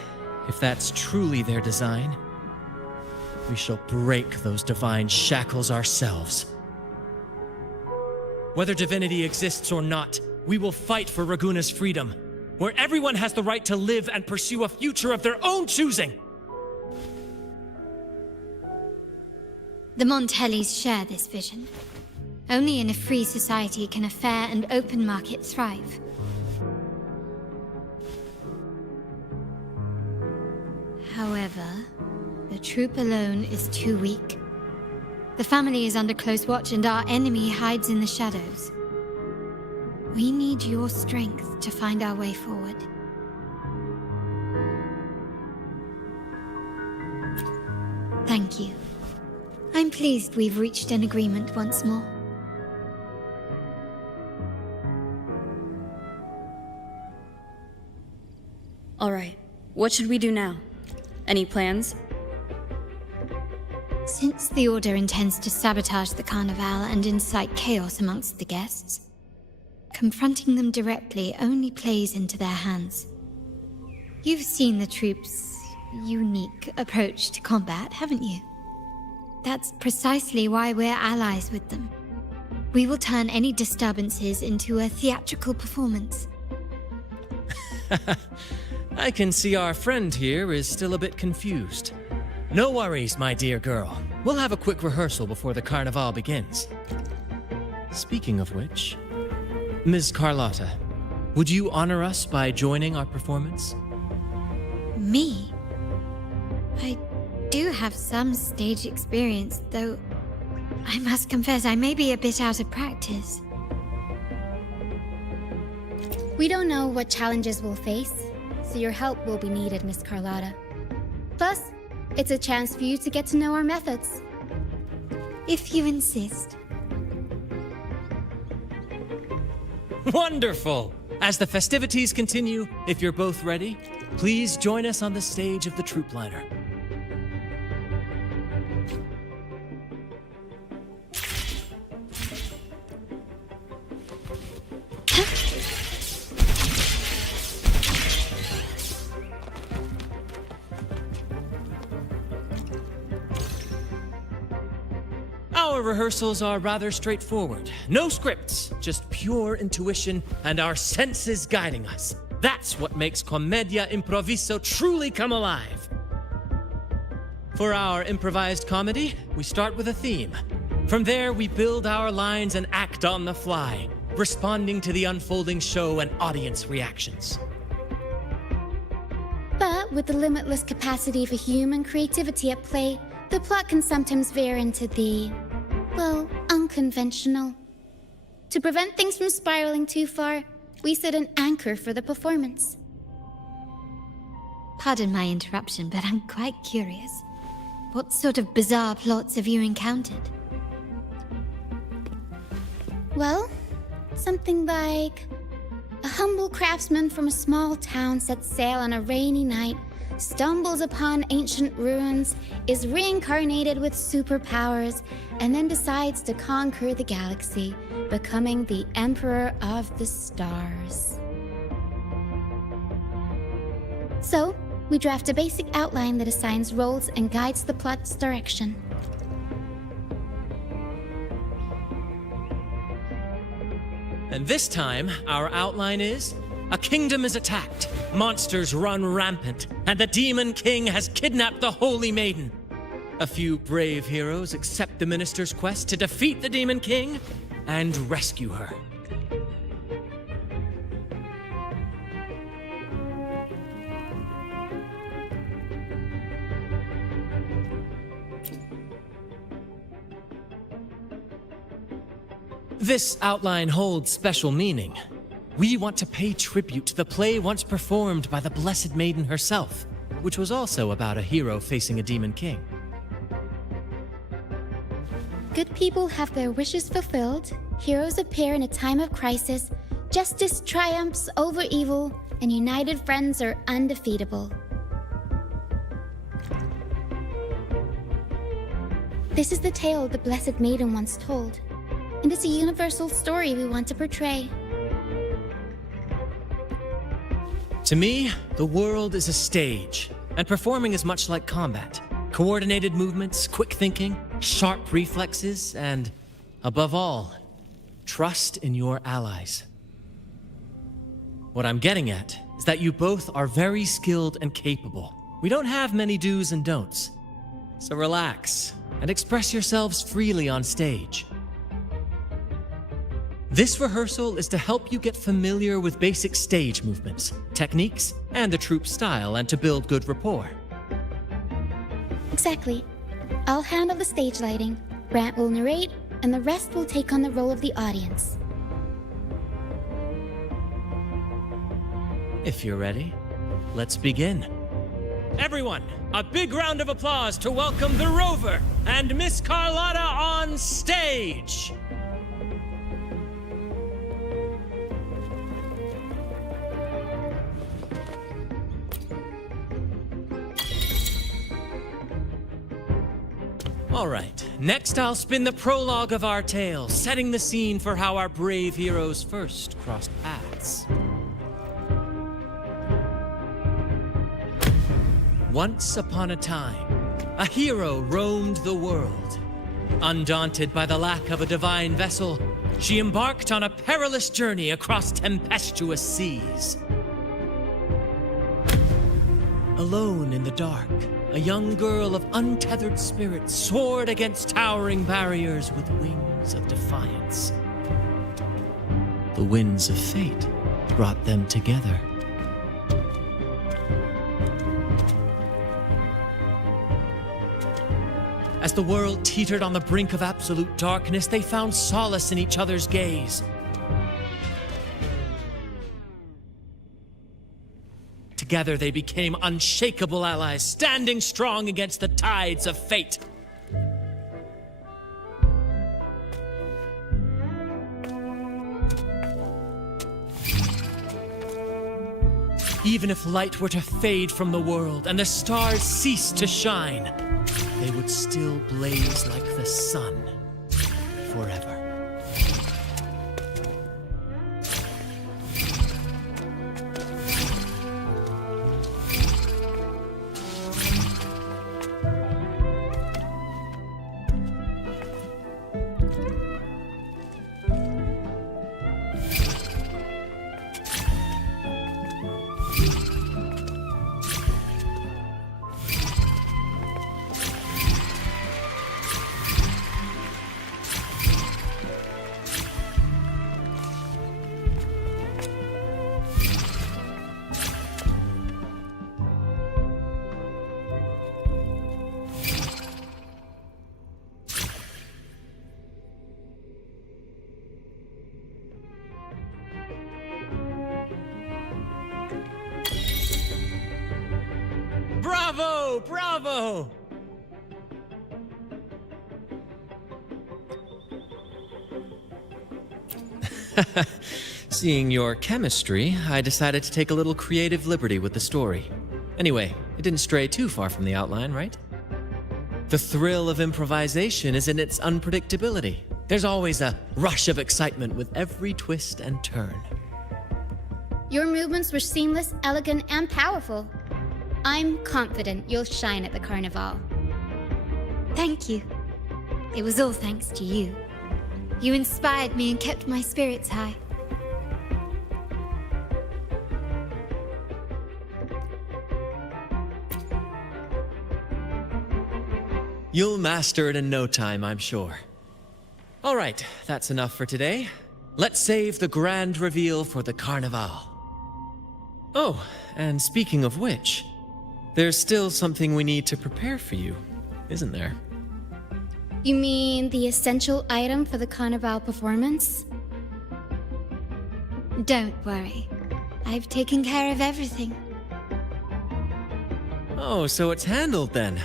if that's truly their design, we shall break those divine shackles ourselves. Whether divinity exists or not, we will fight for Raguna's freedom, where everyone has the right to live and pursue a future of their own choosing. The Montellis share this vision. Only in a free society can a fair and open market thrive. However, the troop alone is too weak. The family is under close watch and our enemy hides in the shadows. We need your strength to find our way forward. Thank you. I'm pleased we've reached an agreement once more. All right, what should we do now? Any plans? Since the Order intends to sabotage the Carnival and incite chaos amongst the guests, confronting them directly only plays into their hands. You've seen the troops' unique approach to combat, haven't you? That's precisely why we're allies with them. We will turn any disturbances into a theatrical performance. I can see our friend here is still a bit confused. No worries, my dear girl. We'll have a quick rehearsal before the Carnival begins. Speaking of which, Ms. Carlotta, would you honor us by joining our performance? Me? I do have some stage experience, though I must confess I may be a bit out of practice. We don't know what challenges we'll face, so your help will be needed, Miss Carlotta. Plus, it's a chance for you to get to know our methods. If you insist. Wonderful! As the festivities continue, if you're both ready, please join us on the stage of the troop liner. Our rehearsals are rather straightforward. No scripts, just pure intuition and our senses guiding us. That's what makes Commedia Improviso truly come alive. For our improvised comedy, we start with a theme. From there, we build our lines and act on the fly, responding to the unfolding show and audience reactions. But with the limitless capacity for human creativity at play, the plot can sometimes veer into the, well, unconventional. To prevent things from spiraling too far, we set an anchor for the performance. Pardon my interruption, but I'm quite curious. What sort of bizarre plots have you encountered? Well, something like a humble craftsman from a small town sets sail on a rainy night, stumbles upon ancient ruins, is reincarnated with superpowers, and then decides to conquer the galaxy, becoming the Emperor of the Stars. So, we draft a basic outline that assigns roles and guides the plot's direction. And this time, our outline is: a kingdom is attacked, monsters run rampant, and the Demon King has kidnapped the Holy Maiden. A few brave heroes accept the minister's quest to defeat the Demon King and rescue her. This outline holds special meaning. We want to pay tribute to the play once performed by the Blessed Maiden herself, which was also about a hero facing a Demon King. Good people have their wishes fulfilled, heroes appear in a time of crisis, justice triumphs over evil, and united friends are undefeatable. This is the tale the Blessed Maiden once told, and it's a universal story we want to portray. To me, the world is a stage, and performing is much like combat. Coordinated movements, quick thinking, sharp reflexes, and, above all, trust in your allies. What I'm getting at is that you both are very skilled and capable. We don't have many do's and don'ts. So relax and express yourselves freely on stage. This rehearsal is to help you get familiar with basic stage movements, techniques, and the troupe style, and to build good rapport. Exactly. I'll handle the stage lighting. Brant will narrate, and the rest will take on the role of the audience. If you're ready, let's begin. Everyone, a big round of applause to welcome the Rover and Miss Carlotta on stage! All right, next I'll spin the prologue of our tale, setting the scene for how our brave heroes first crossed paths. Once upon a time, a hero roamed the world. Undaunted by the lack of a divine vessel, she embarked on a perilous journey across tempestuous seas. Alone in the dark, a young girl of untethered spirit soared against towering barriers with wings of defiance. The winds of fate brought them together. As the world teetered on the brink of absolute darkness, they found solace in each other's gaze. Together they became unshakable allies, standing strong against the tides of fate. Even if light were to fade from the world and the stars cease to shine, they would still blaze like the sun forever. Bravo! Bravo! Seeing your chemistry, I decided to take a little creative liberty with the story. Anyway, it didn't stray too far from the outline, right? The thrill of improvisation is in its unpredictability. There's always a rush of excitement with every twist and turn. Your movements were seamless, elegant, and powerful. I'm confident you'll shine at the carnival. Thank you. It was all thanks to you. You inspired me and kept my spirits high. You'll master it in no time, I'm sure. All right, that's enough for today. Let's save the grand reveal for the carnival. Oh, and speaking of which, there's still something we need to prepare for you, isn't there? You mean the essential item for the carnival performance? Don't worry. I've taken care of everything. Oh, so it's handled then.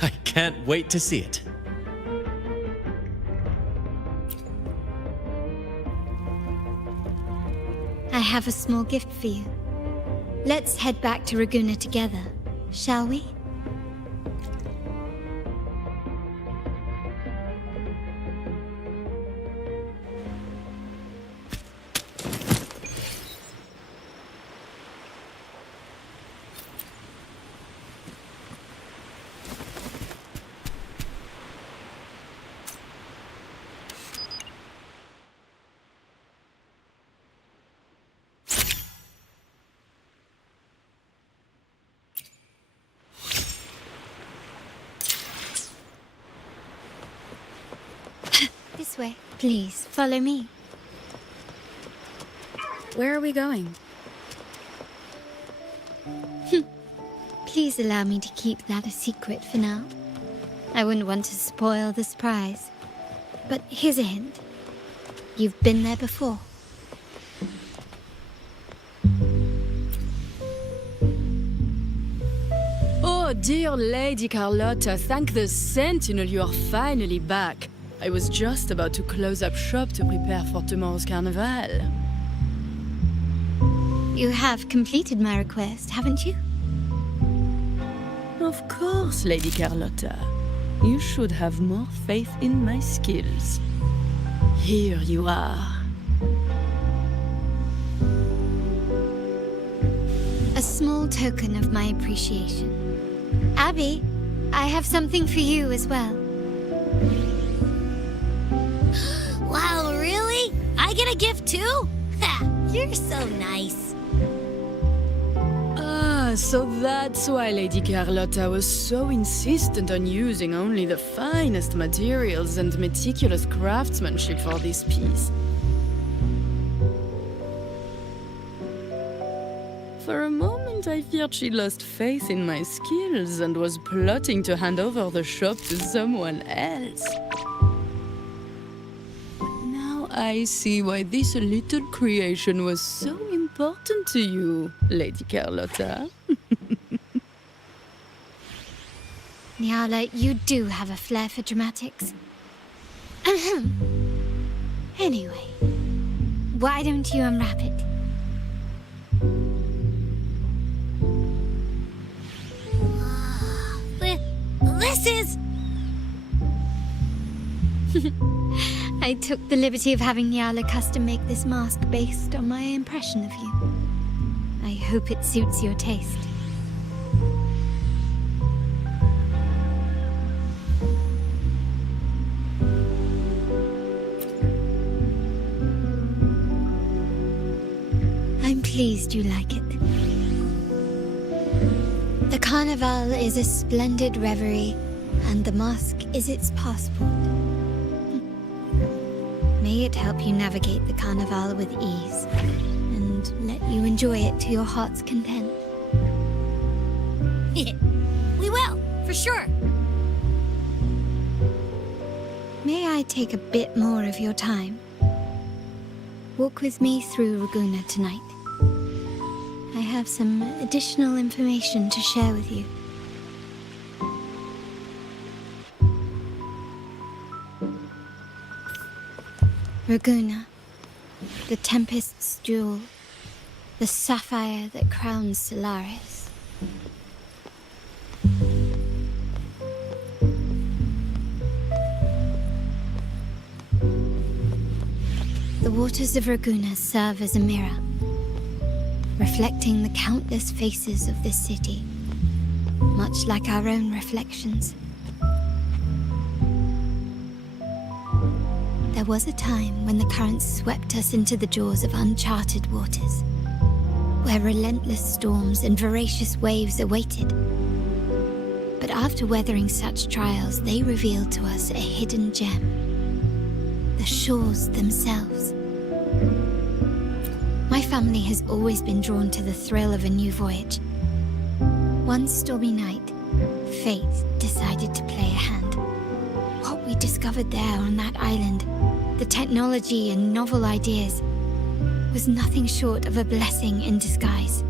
I can't wait to see it. I have a small gift for you. Let's head back to Raguna together, shall we? This way. Please, follow me. Where are we going? Please allow me to keep that a secret for now. I wouldn't want to spoil the surprise. But here's a hint. You've been there before. Oh, dear Lady Carlotta, thank the Sentinel you are finally back. I was just about to close up shop to prepare for tomorrow's carnival. You have completed my request, haven't you? Of course, Lady Carlotta. You should have more faith in my skills. Here you are. A small token of my appreciation. Abby, I have something for you as well. Wow, really? I get a gift too? Ha! You're so nice. Ah, so that's why Lady Carlotta was so insistent on using only the finest materials and meticulous craftsmanship for this piece. For a moment, I feared she lost faith in my skills and was plotting to hand over the shop to someone else. But now I see why this little creation was so important to you, Lady Carlotta. Nyala, you do have a flair for dramatics. Anyway, why don't you unwrap it? This is... I took the liberty of having Nyala custom make this mask based on my impression of you. I hope it suits your taste. I'm pleased you like it. The Carnival is a splendid reverie, and the mask is its passport. May it help you navigate the Carnival with ease, and let you enjoy it to your heart's content. We will, for sure. May I take a bit more of your time? Walk with me through Raguna tonight. I have some additional information to share with you. Raguna, the Tempest's jewel, the sapphire that crowns Solaris. The waters of Raguna serve as a mirror, reflecting the countless faces of this city, much like our own reflections. There was a time when the currents swept us into the jaws of uncharted waters, where relentless storms and voracious waves awaited. But after weathering such trials, they revealed to us a hidden gem, the shores themselves. My family has always been drawn to the thrill of a new voyage. One stormy night, fate decided to play a hand. What we discovered there on that island, the technology and novel ideas, was nothing short of a blessing in disguise.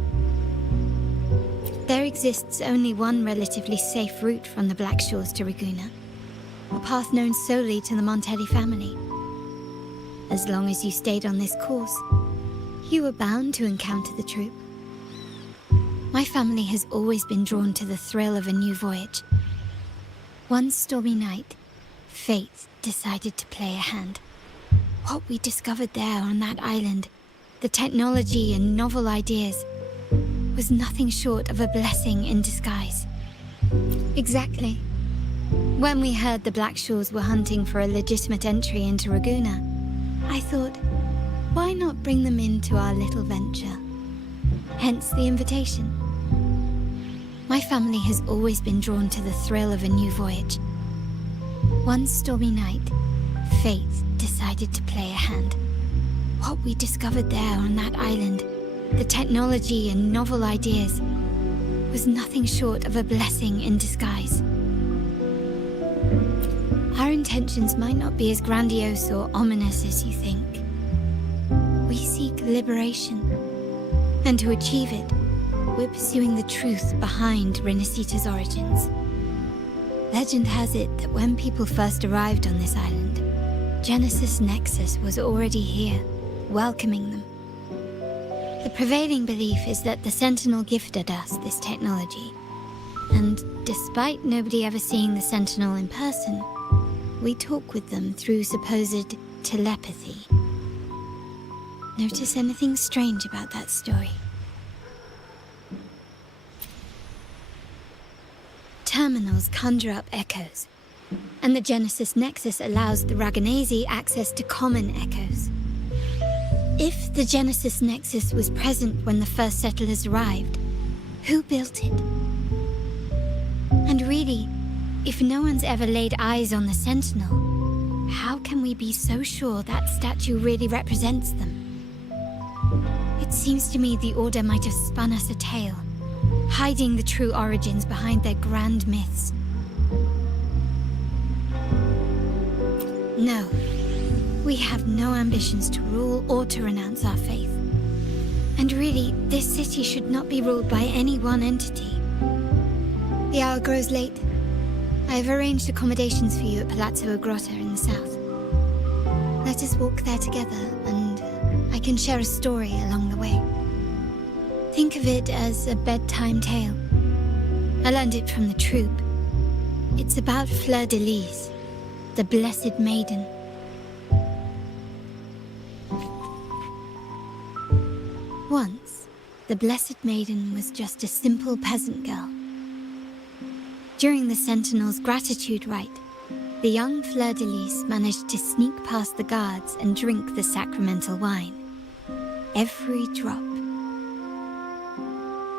There exists only one relatively safe route from the Black Shores to Raguna, a path known solely to the Montelli family. As long as you stayed on this course, you were bound to encounter the troop. My family has always been drawn to the thrill of a new voyage. One stormy night, fate decided to play a hand. What we discovered there on that island, the technology and novel ideas, was nothing short of a blessing in disguise. Exactly. When we heard the Black Shores were hunting for a legitimate entry into Raguna, I thought, why not bring them into our little venture? Hence the invitation. My family has always been drawn to the thrill of a new voyage. One stormy night, fate decided to play a hand. What we discovered there on that island, the technology and novel ideas, was nothing short of a blessing in disguise. intentions might not be as grandiose or ominous as you think. We seek liberation, and to achieve it, we're pursuing the truth behind Renacita's origins. Legend has it that when people first arrived on this island, Genesis Nexus was already here, welcoming them. The prevailing belief is that the Sentinel gifted us this technology, and despite nobody ever seeing the Sentinel in person, we talk with them through supposed telepathy. Notice anything strange about that story? Terminals conjure up echoes, and the Genesis Nexus allows the Raganazi access to common echoes. If the Genesis Nexus was present when the first settlers arrived, who built it? And really, if no one's ever laid eyes on the Sentinel, how can we be so sure that statue really represents them? It seems to me the Order might have spun us a tale, hiding the true origins behind their grand myths. No, we have no ambitions to rule or to renounce our faith. And really, this city should not be ruled by any one entity. The hour grows late. I have arranged accommodations for you at Palazzo Grotta in the south. Let us walk there together, and I can share a story along the way. Think of it as a bedtime tale. I learned it from the troop. It's about Fleur de Lis, the Blessed Maiden. Once, the Blessed Maiden was just a simple peasant girl. During the Sentinel's gratitude rite, the young Fleur de Lis managed to sneak past the guards and drink the sacramental wine. Every drop.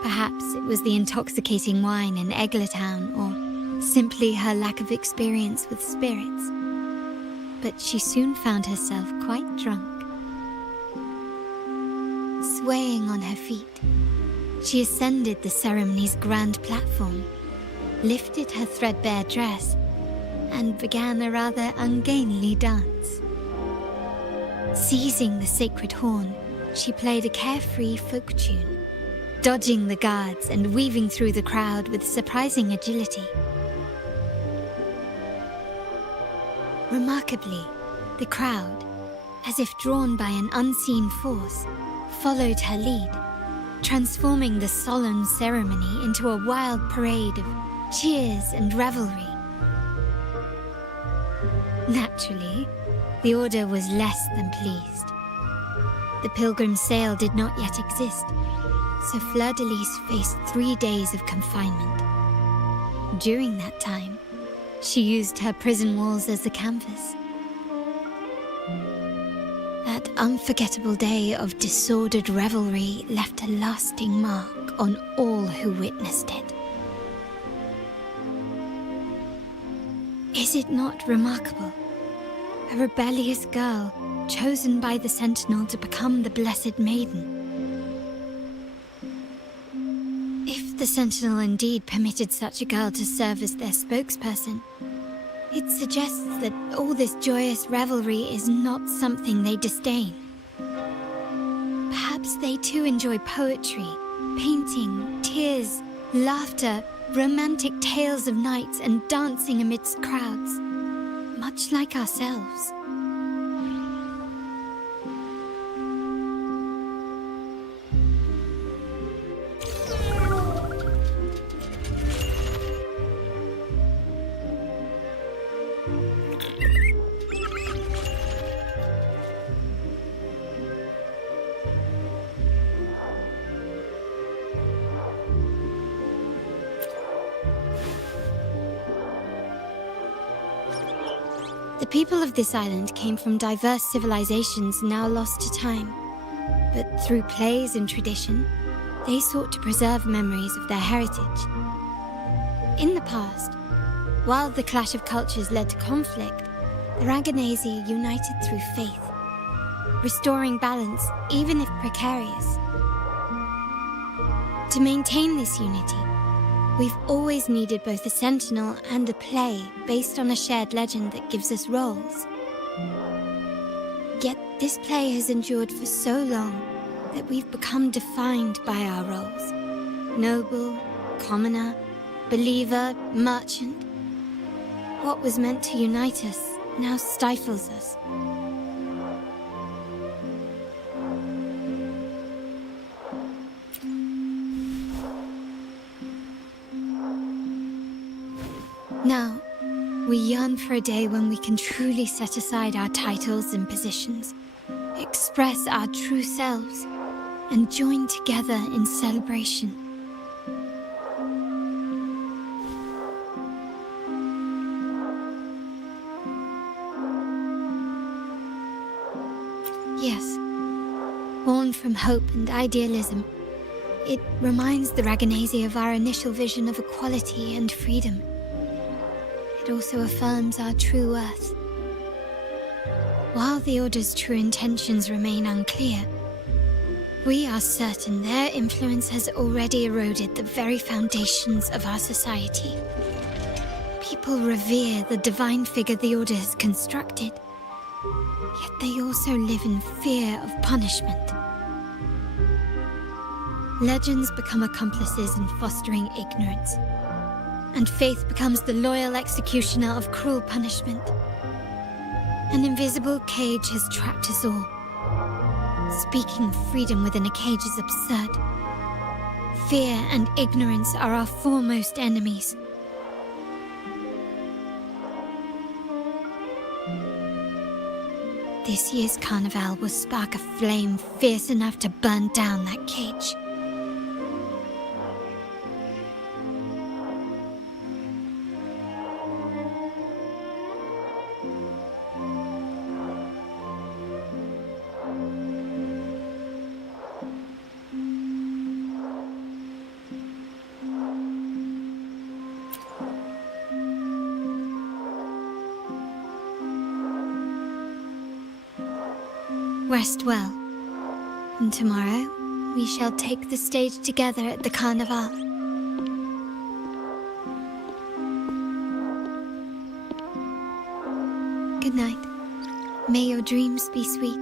Perhaps it was the intoxicating wine in Eglatown, or simply her lack of experience with spirits. But she soon found herself quite drunk. Swaying on her feet, she ascended the ceremony's grand platform, lifted her threadbare dress, and began a rather ungainly dance. Seizing the sacred horn, she played a carefree folk tune, dodging the guards and weaving through the crowd with surprising agility. Remarkably, the crowd, as if drawn by an unseen force, followed her lead, transforming the solemn ceremony into a wild parade of cheers and revelry. Naturally, the Order was less than pleased. The pilgrim sale did not yet exist, so Fleur de Lis faced 3 days of confinement. During that time, she used her prison walls as a canvas. That unforgettable day of disordered revelry left a lasting mark on all who witnessed it. Is it not remarkable? A rebellious girl chosen by the Sentinel to become the Blessed Maiden. If the Sentinel indeed permitted such a girl to serve as their spokesperson, it suggests that all this joyous revelry is not something they disdain. Perhaps they too enjoy poetry, painting, tears, laughter, romantic tales of nights, and dancing amidst crowds, much like ourselves. The people of this island came from diverse civilizations now lost to time, but through plays and tradition, they sought to preserve memories of their heritage. In the past, while the clash of cultures led to conflict, the Raganazi united through faith, restoring balance even if precarious. To maintain this unity, We've always needed both a sentinel and a play based on a shared legend that gives us roles. Yet this play has endured for so long that we've become defined by our roles. Noble, commoner, believer, merchant. What was meant to unite us now stifles us. Now, we yearn for a day when we can truly set aside our titles and positions, express our true selves, and join together in celebration. Yes, born from hope and idealism, it reminds the Raganese of our initial vision of equality and freedom. It also affirms our true worth. While the Order's true intentions remain unclear, we are certain their influence has already eroded the very foundations of our society. People revere the divine figure the Order has constructed, yet they also live in fear of punishment. Legends become accomplices in fostering ignorance, and faith becomes the loyal executioner of cruel punishment. An invisible cage has trapped us all. Speaking freedom within a cage is absurd. Fear and ignorance are our foremost enemies. This year's carnival will spark a flame fierce enough to burn down that cage. Rest well, and tomorrow we shall take the stage together at the Carnival. Good night. May your dreams be sweet.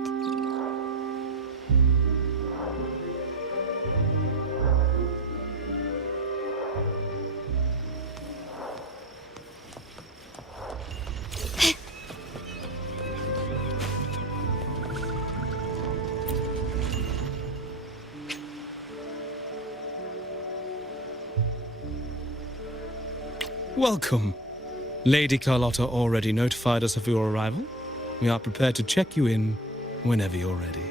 Welcome. Lady Carlotta already notified us of your arrival. We are prepared to check you in whenever you're ready.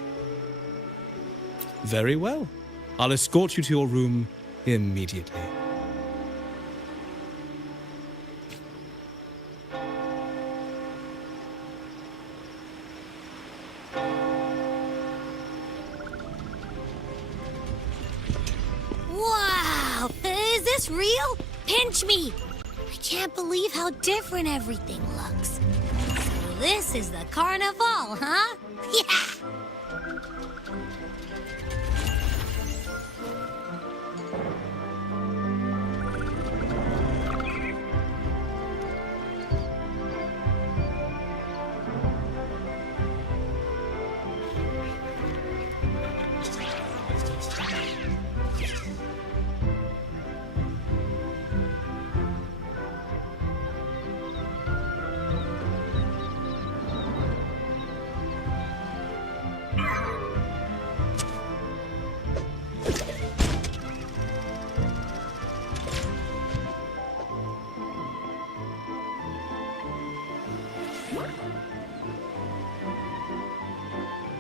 Very well. I'll escort you to your room immediately. Wow! Is this real? Pinch me! I can't believe how different everything looks. So this is the carnival, huh? Yeah!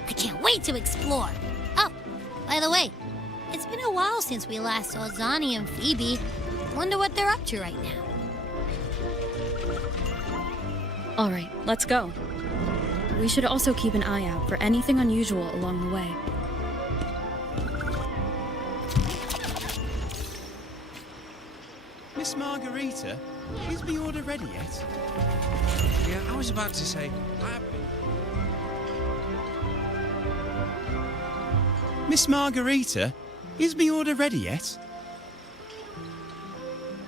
I can't wait to explore. Oh, by the way, it's been a while since we last saw Zani and Phoebe. Wonder what they're up to right now. All right, let's go. We should also keep an eye out for anything unusual along the way. Miss Margarita, is the order ready yet? Yeah, I was about to say... Miss Margarita, is the order ready yet?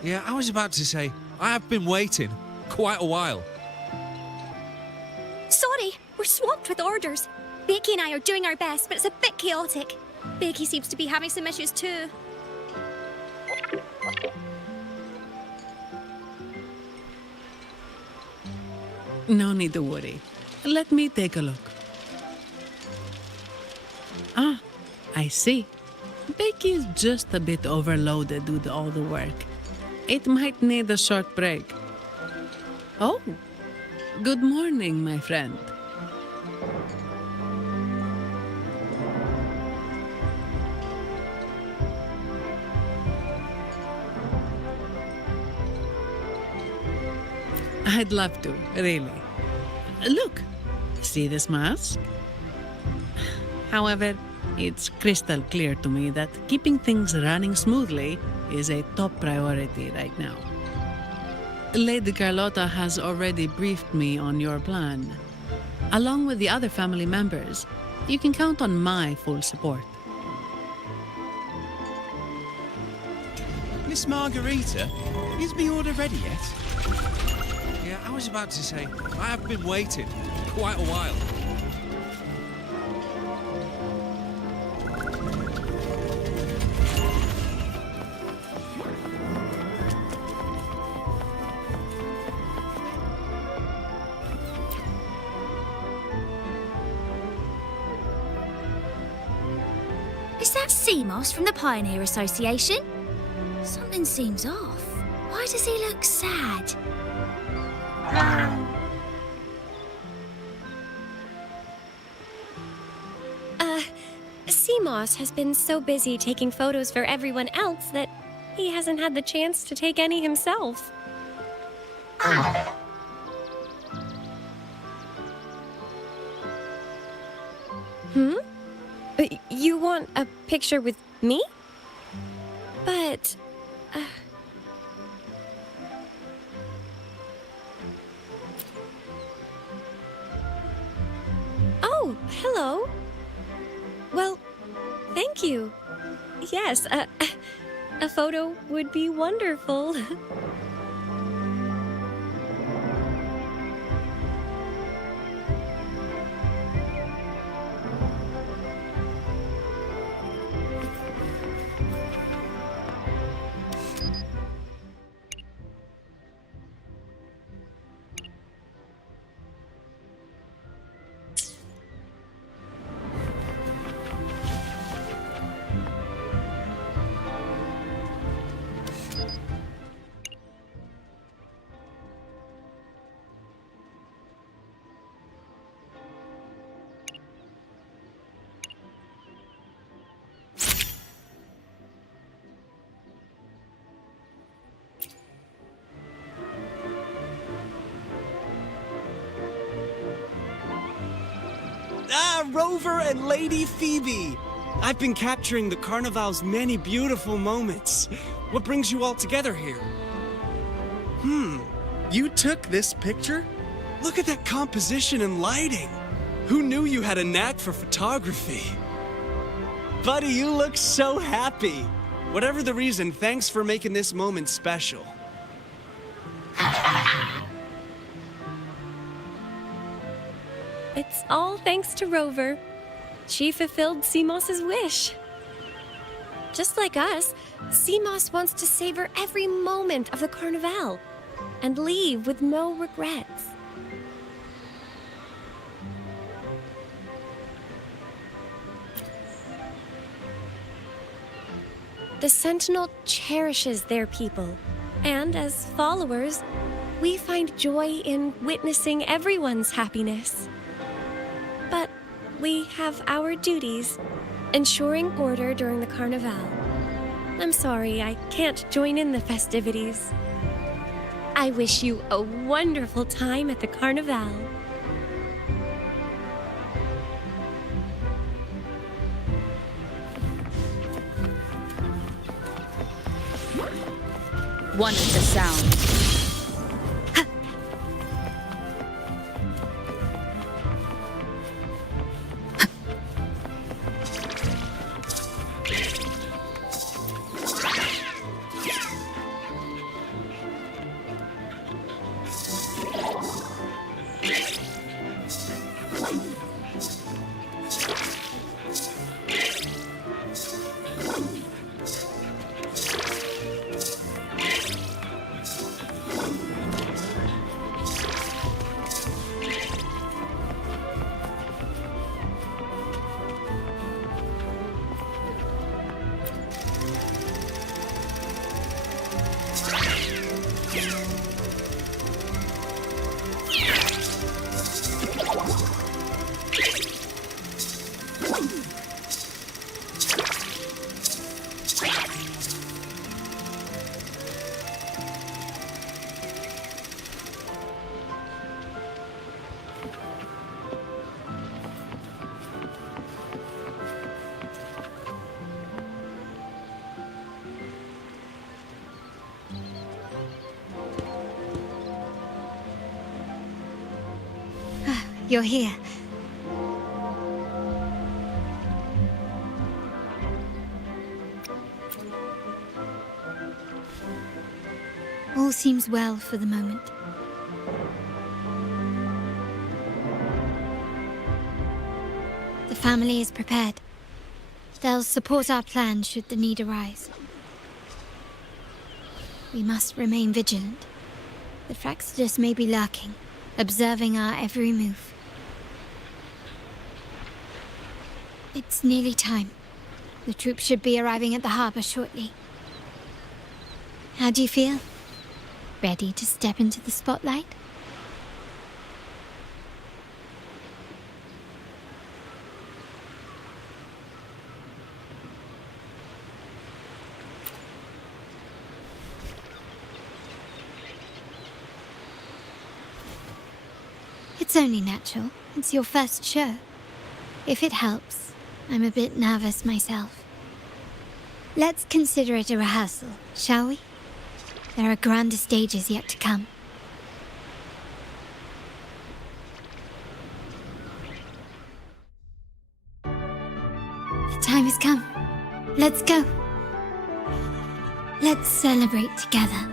Yeah, I was about to say, I have been waiting quite a while. Sorry, we're swamped with orders. Becky and I are doing our best, but it's a bit chaotic. Becky seems to be having some issues too. No need to worry. Let me take a look. Ah, I see. Becky is just a bit overloaded with all the work. It might need a short break. Oh, good morning, my friend. I'd love to, really. Look, see this mask? However, it's crystal clear to me that keeping things running smoothly is a top priority right now. Lady Carlotta has already briefed me on your plan. Along with the other family members, you can count on my full support. Miss Margarita, is my order ready yet? Yeah, I was about to say, I have been waiting quite a while. Is that Seamoss from the Pioneer Association? Something seems off. Why does he look sad? Seamoss has been so busy taking photos for everyone else that he hasn't had the chance to take any himself. You want a picture with me? But... Oh, hello. Well, thank you. Yes, a photo would be wonderful. Ah, Rover and Lady Phoebe! I've been capturing the Carnival's many beautiful moments. What brings you all together here? You took this picture? Look at that composition and lighting. Who knew you had a knack for photography? Buddy, you look so happy. Whatever the reason, thanks for making this moment special. It's all thanks to Rover. She fulfilled Seamoss's wish. Just like us, Seamoss wants to savor every moment of the Carnival and leave with no regrets. The Sentinel cherishes their people, and as followers, we find joy in witnessing everyone's happiness. But we have our duties, ensuring order during the Carnival. I'm sorry, I can't join in the festivities. I wish you a wonderful time at the Carnival. One is the sound. you're here. All seems well for the moment. The family is prepared. They'll support our plan should the need arise. We must remain vigilant. The Fraxidus may be lurking, observing our every move. It's nearly time. The troops should be arriving at the harbor shortly. How do you feel? Ready to step into the spotlight? It's only natural. It's your first show. If it helps, I'm a bit nervous myself. Let's consider it a rehearsal, shall we? There are grander stages yet to come. The time has come. Let's go. Let's celebrate together.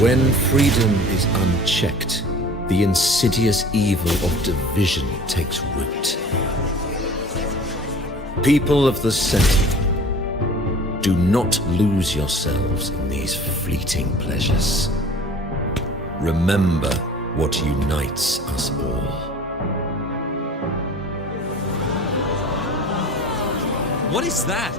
When freedom is unchecked, the insidious evil of division takes root. People of the Center, do not lose yourselves in these fleeting pleasures. Remember what unites us all. What is that?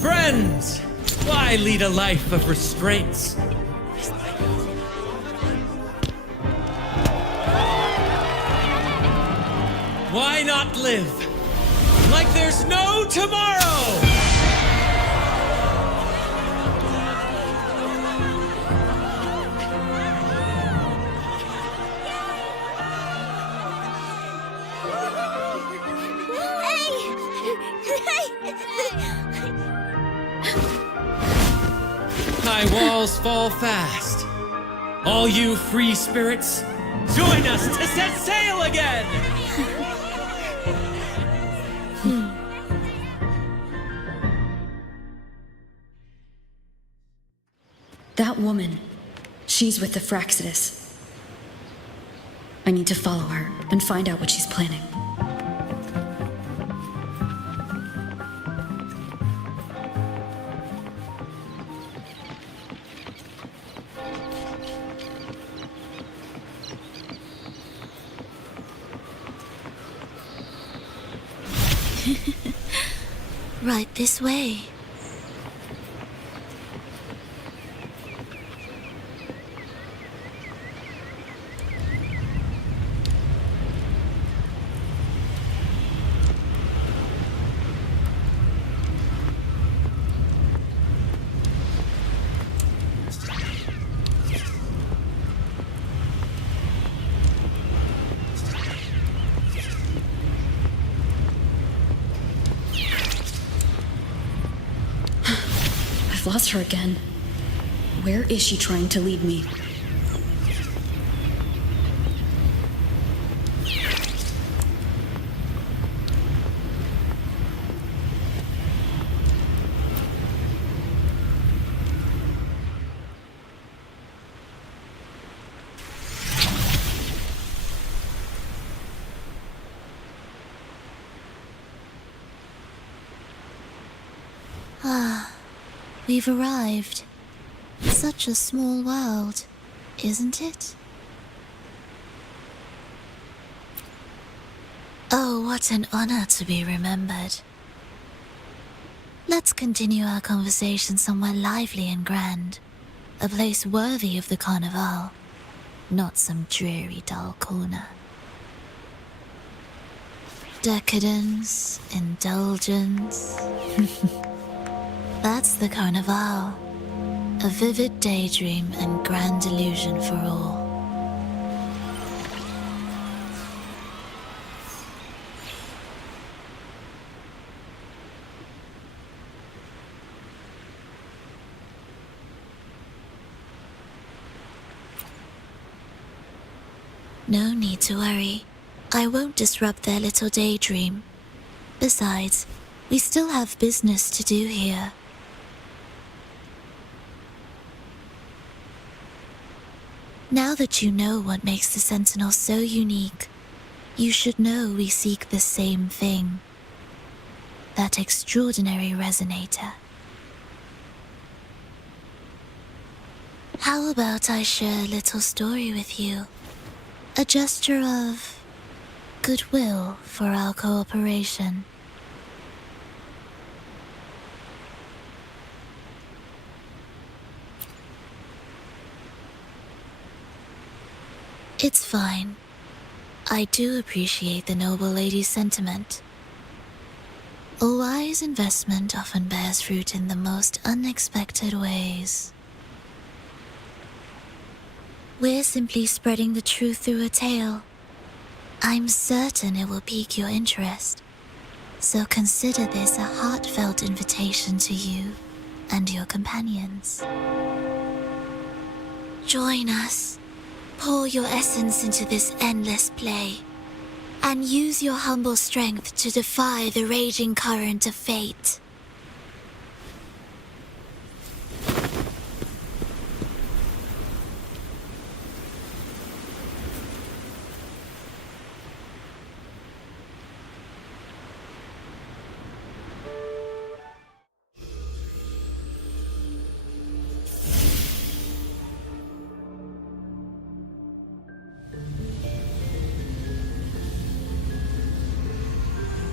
Friends! Why lead a life of restraints? Why not live like there's no tomorrow? High walls fall fast. All you free spirits, join us to set sail again! That woman, she's with the Fraxidus. I need to follow her and find out what she's planning. Right this way. I've lost her again. Where is she trying to lead me? We've arrived. Such a small world, isn't it? Oh, what an honor to be remembered. Let's continue our conversation somewhere lively and grand. A place worthy of the Carnival, not some dreary, dull corner. Decadence, indulgence. That's the Carnival. A vivid daydream and grand illusion for all. No need to worry. I won't disrupt their little daydream. Besides, we still have business to do here. Now that you know what makes the Sentinel so unique, you should know we seek the same thing. That extraordinary resonator. How about I share a little story with you? A gesture of goodwill for our cooperation. It's fine. I do appreciate the noble lady's sentiment. A wise investment often bears fruit in the most unexpected ways. We're simply spreading the truth through a tale. I'm certain it will pique your interest, so consider this a heartfelt invitation to you and your companions. Join us. Pour your essence into this endless play, and use your humble strength to defy the raging current of fate.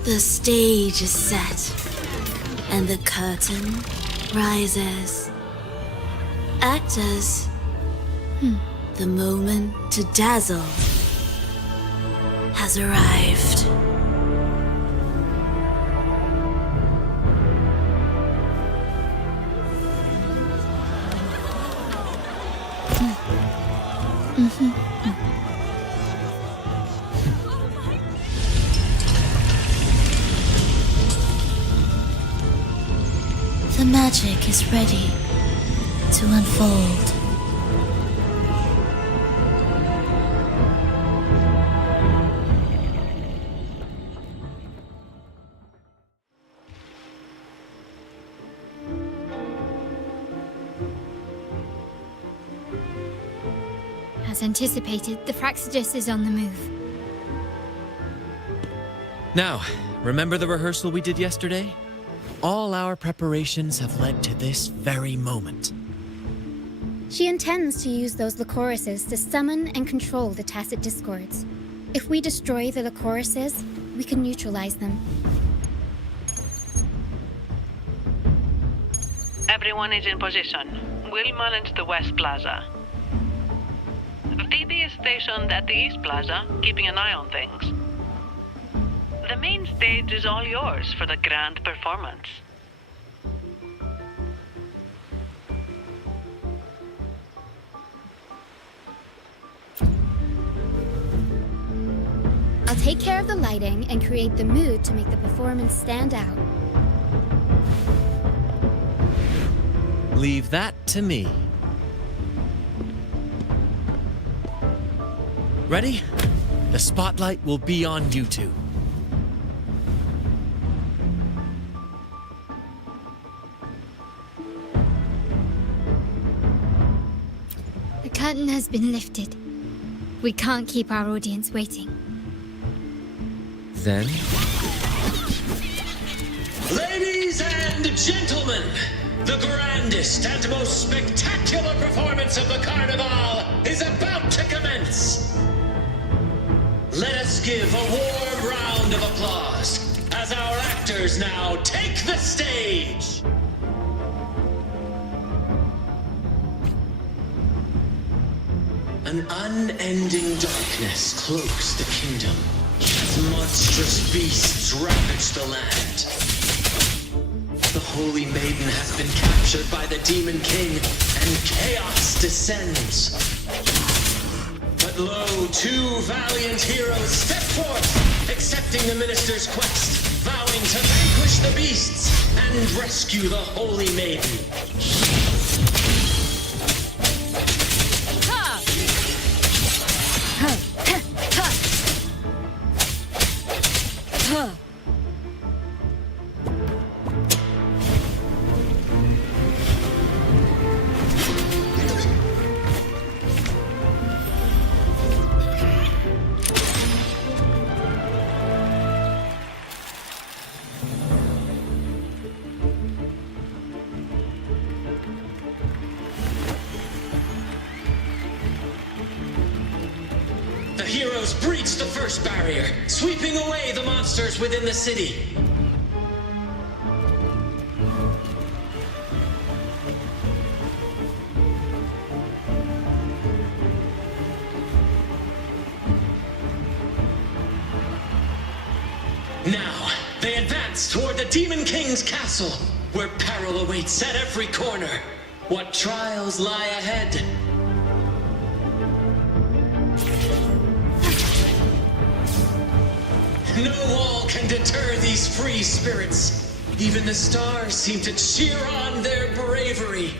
The stage is set, and the curtain rises. Actors, the moment to dazzle has arrived. The magic is ready to unfold. As anticipated, the Praxidus is on the move. Now, remember the rehearsal we did yesterday? All our preparations have led to this very moment. She intends to use those Lycoruses to summon and control the Tacet Discords. If we destroy the Lycoruses, we can neutralize them. Everyone is in position. We'll manage the West Plaza. Phoebe is stationed at the East Plaza, keeping an eye on things. The main stage is all yours for the grand performance. I'll take care of the lighting and create the mood to make the performance stand out. Leave that to me. Ready? The spotlight will be on you two. The curtain has been lifted. We can't keep our audience waiting. Then? Ladies and gentlemen, the grandest and most spectacular performance of the Carnival is about to commence. Let us give a warm round of applause as our actors now take the stage. An unending darkness cloaks the kingdom as monstrous beasts ravage the land. The Holy Maiden has been captured by the Demon King, and chaos descends. But lo, two valiant heroes step forth, accepting the minister's quest, vowing to vanquish the beasts and rescue the Holy Maiden. The heroes breach the first barrier, sweeping away the monsters within the city. Now, they advance toward the Demon King's castle, where peril awaits at every corner. What trials lie ahead? No wall can deter these free spirits. Even the stars seem to cheer on their bravery.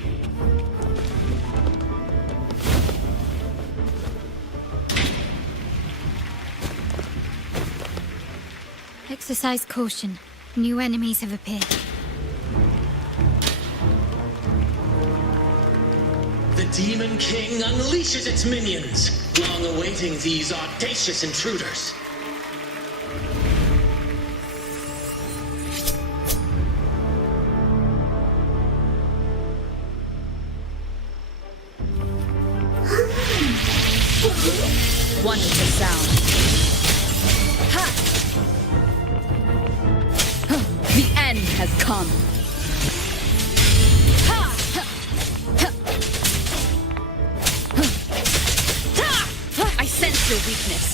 Exercise caution. New enemies have appeared. The Demon King unleashes its minions, long awaiting these audacious intruders. Wonderful sound. Ha! The end has come. Ha! I sense your weakness.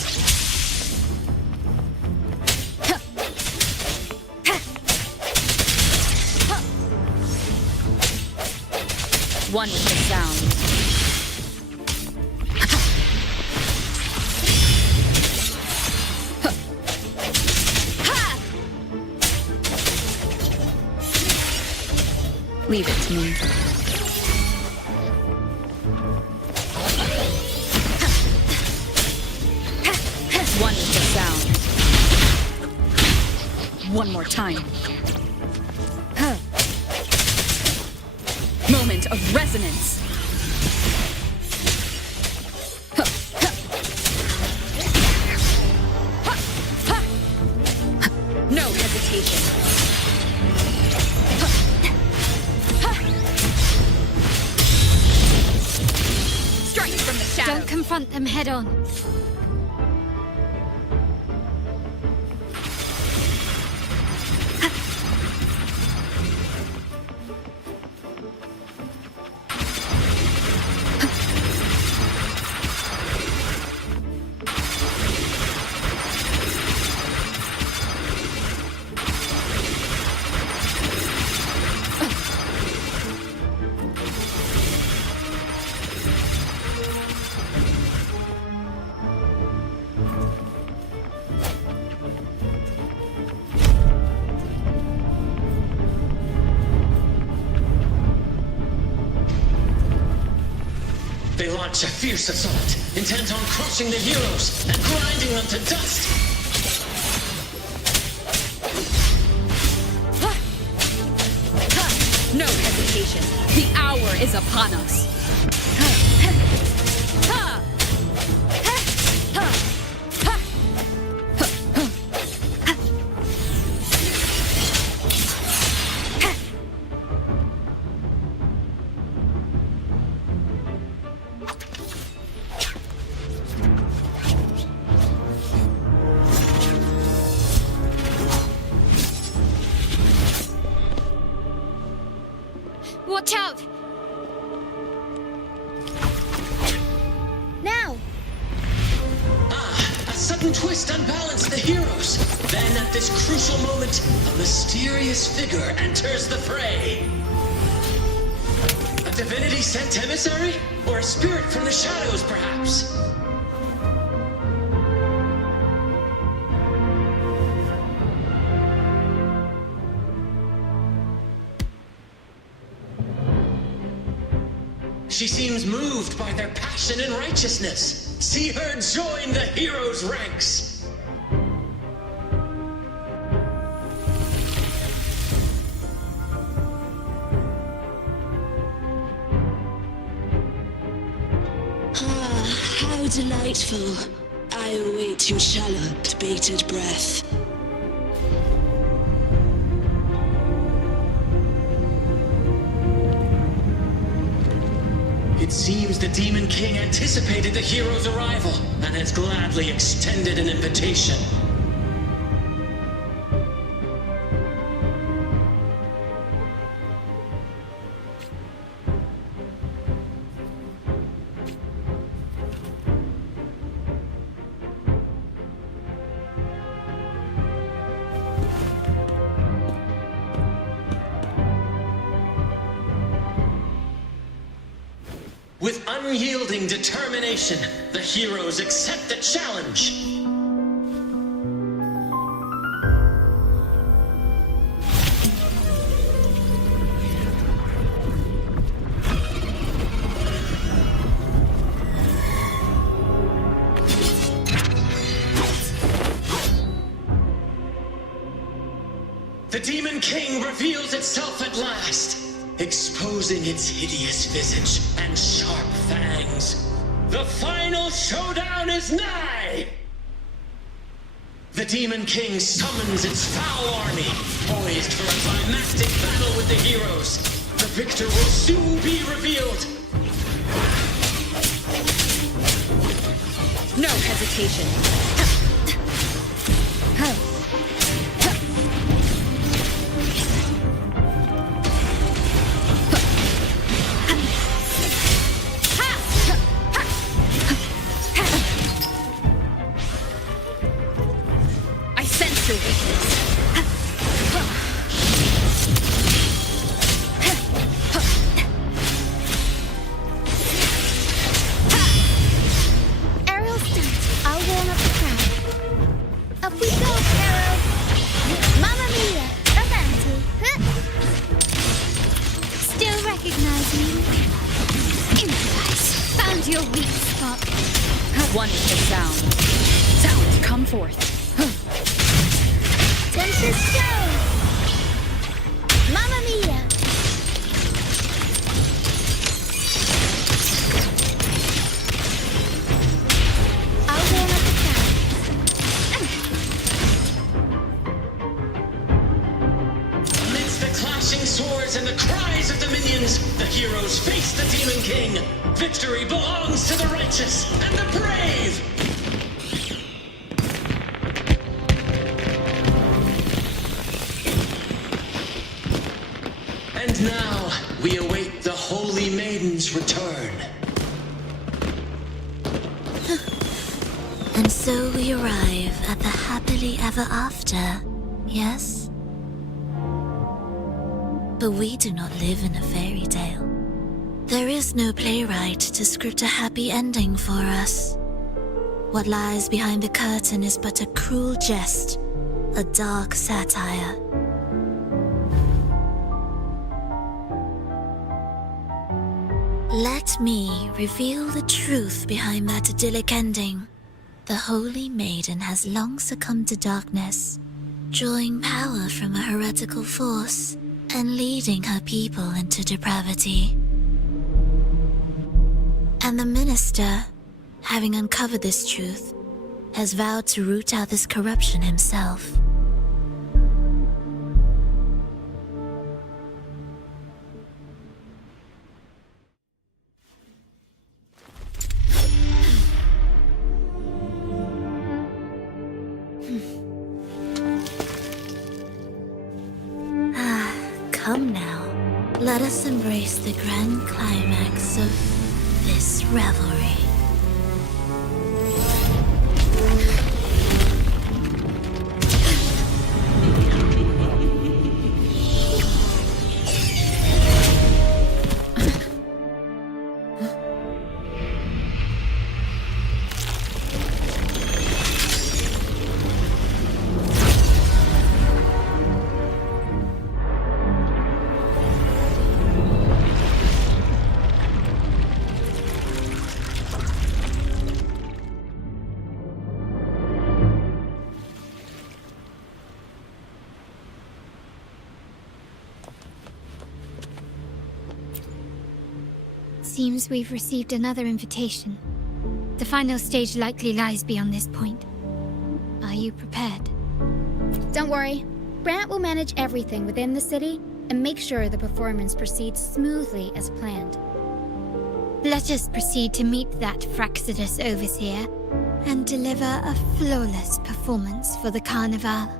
Wonderful sound. Leave it to me. Wonderful sound. One more time. Moment of resonance. No hesitation. Don't confront them head on. They launch a fierce assault, intent on crushing the heroes and grinding them to dust. No hesitation. The hour is upon us. Watch out! Now! A sudden twist unbalanced the heroes. Then, at this crucial moment, a mysterious figure enters the fray. A divinity-sent emissary? Or a spirit from the shadows, perhaps? She seems moved by their passion and righteousness. See her join the heroes' ranks. How delightful. I await your shalloped, bated breath. It seems the Demon King anticipated the hero's arrival and has gladly extended an invitation. With unyielding determination, the heroes accept the challenge. The Demon King reveals itself at last, exposing its hideous visage and sharp fangs. The final showdown is nigh! The Demon King summons its foul army, poised for a climactic battle with the heroes. The victor will soon be revealed. No hesitation. Ariel stands. I'll warm up the crowd. Up we go, Ariel. Mamma mia, avanti. Still recognize me? Improvise. Found your weak spot. One is the sound. Sound, come forth. Tempest show. Mamma mia. I'll warm up the crowd. Amidst the clashing swords and the cries of the minions, the heroes face the Demon King. Victory belongs to the righteous and the brave! And now, we await the Holy Maiden's return. And so we arrive at the happily ever after, yes? But we do not live in a fairy tale. There is no playwright to script a happy ending for us. What lies behind the curtain is but a cruel jest, a dark satire. Let me reveal the truth behind that idyllic ending. The Holy Maiden has long succumbed to darkness, drawing power from a heretical force and leading her people into depravity. And the minister, having uncovered this truth, has vowed to root out this corruption himself. Come now, let us embrace the grand climax of this revelry. seems we've received another invitation. The final stage likely lies beyond this point. Are you prepared? Don't worry. Brant will manage everything within the city and make sure the performance proceeds smoothly as planned. Let us proceed to meet that Fraxidus Overseer and deliver a flawless performance for the Carnival.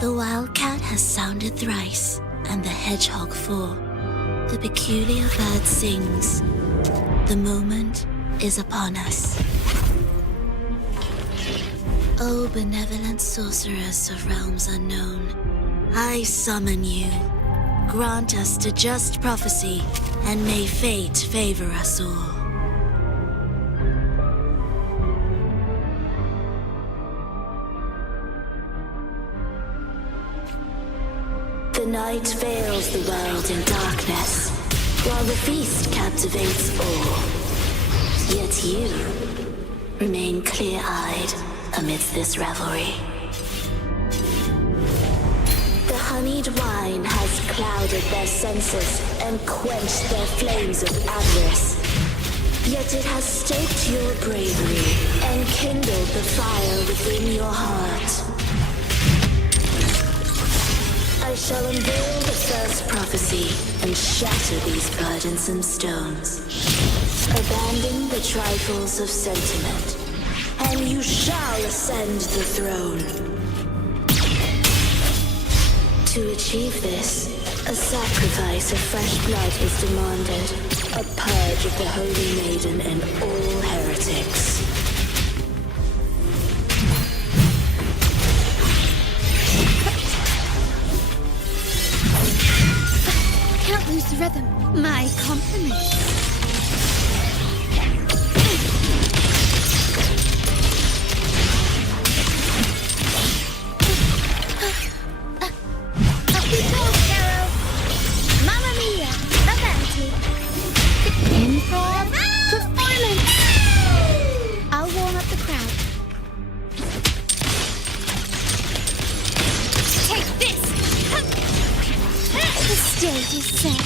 The wildcat has sounded thrice, and the hedgehog four. The peculiar bird sings. The moment is upon us. O benevolent sorceress of realms unknown, I summon you. Grant us to just prophecy, and may fate favor us all. The night veils the world in darkness, while the feast captivates all. Yet you remain clear-eyed amidst this revelry. The honeyed wine has clouded their senses and quenched their flames of avarice. Yet it has stoked your bravery and kindled the fire within your heart. I shall unveil the first prophecy and shatter these burdensome stones. Abandon the trifles of sentiment, and you shall ascend the throne. To achieve this, a sacrifice of fresh blood is demanded, a purge of the Holy Maiden and all heretics. Can't lose the rhythm. My compliments. Mamma mia! Avanti! Improv performance! I'll warm up the crowd. Take this! The stage is set.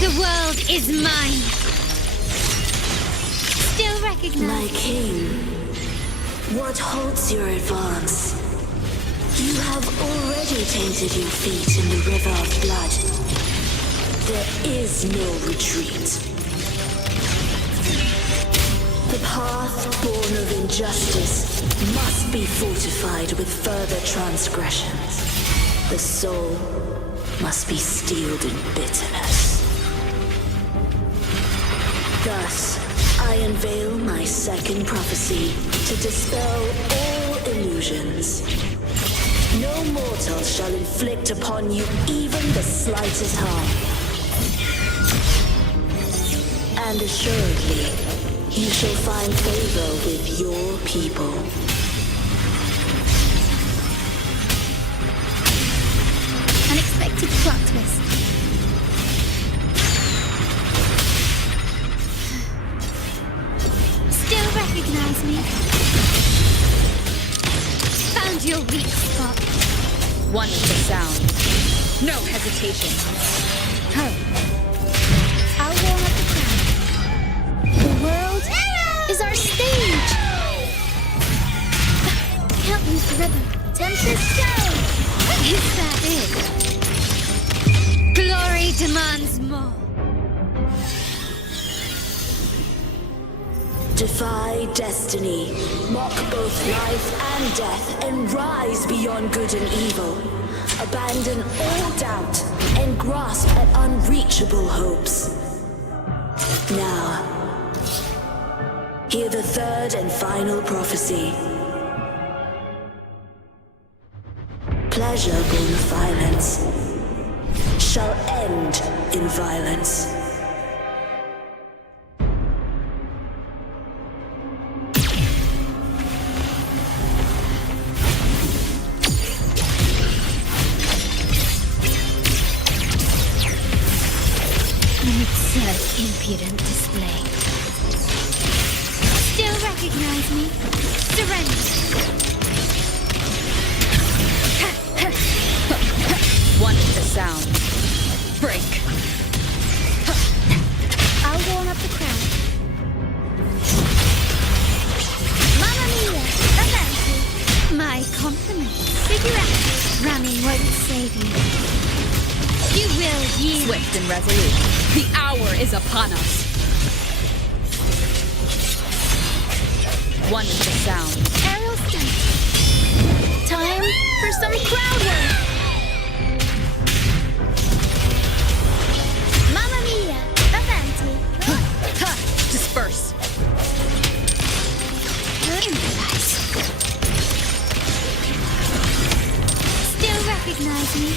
The world is mine. Still recognized. My king, what halts your advance? You have already tainted your feet in the river of blood. There is no retreat. The path born of injustice must be fortified with further transgressions. The soul must be steeled in bitterness. Thus, I unveil my second prophecy to dispel all illusions. No mortal shall inflict upon you even the slightest harm. And assuredly, you shall find favor with your people. Unexpected plot twist. Still recognize me? Found your weak spot. One with the sound. No hesitation. I'll warm up the crowd. The world is our stage! Can't lose the rhythm. Tempest show! Is that it? Glory demands more. Defy destiny, mock both life and death, and rise beyond good and evil. Abandon all doubt and grasp at unreachable hopes. Now, hear the third and final prophecy. Pleasure born of violence shall end in violence. Impudent display. Still recognize me? Surrender. One with the sound. Break. I'll warm up the crowd. Mamma mia! Avanti! My compliments. Figure out. Running won't save you. You will yield. Swift and resolute. The hour is upon us. One with the sound. Aerial stunt. Time for some crowd work. Mamma mia! Avanti! Disperse. Improvise. Still recognize me?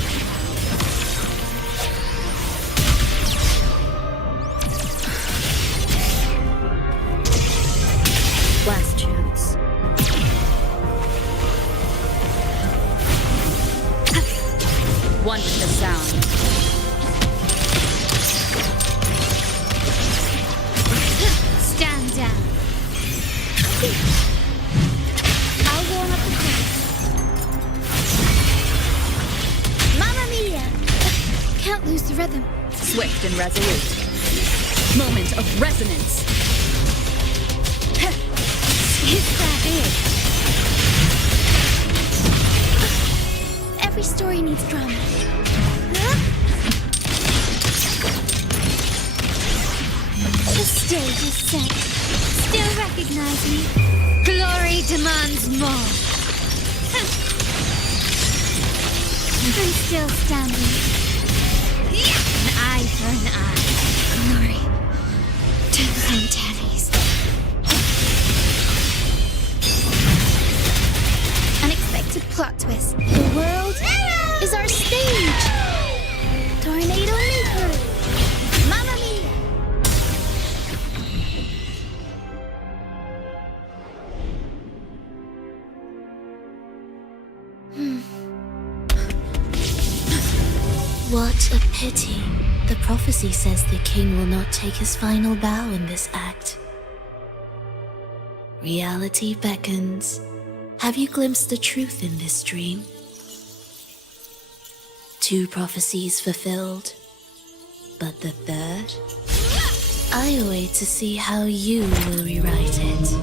Last chance. One with the sound. Stand down. I'll warm up the crowd. Mamma mia! Can't lose the rhythm. Swift and resolute. Moment of resonance. It's that big. Every story needs drama. The stage is set. Still recognize me? Glory demands more. I'm still standing. An eye for an eye. Glory to the Antares. Unexpected plot twist. The world is our stage. Tornado maker. Mamma mia! What a pity. The prophecy says the king will not take his final bow in this act. Reality beckons. Have you glimpsed the truth in this dream? 2 prophecies fulfilled, but the third? I await to see how you will rewrite it.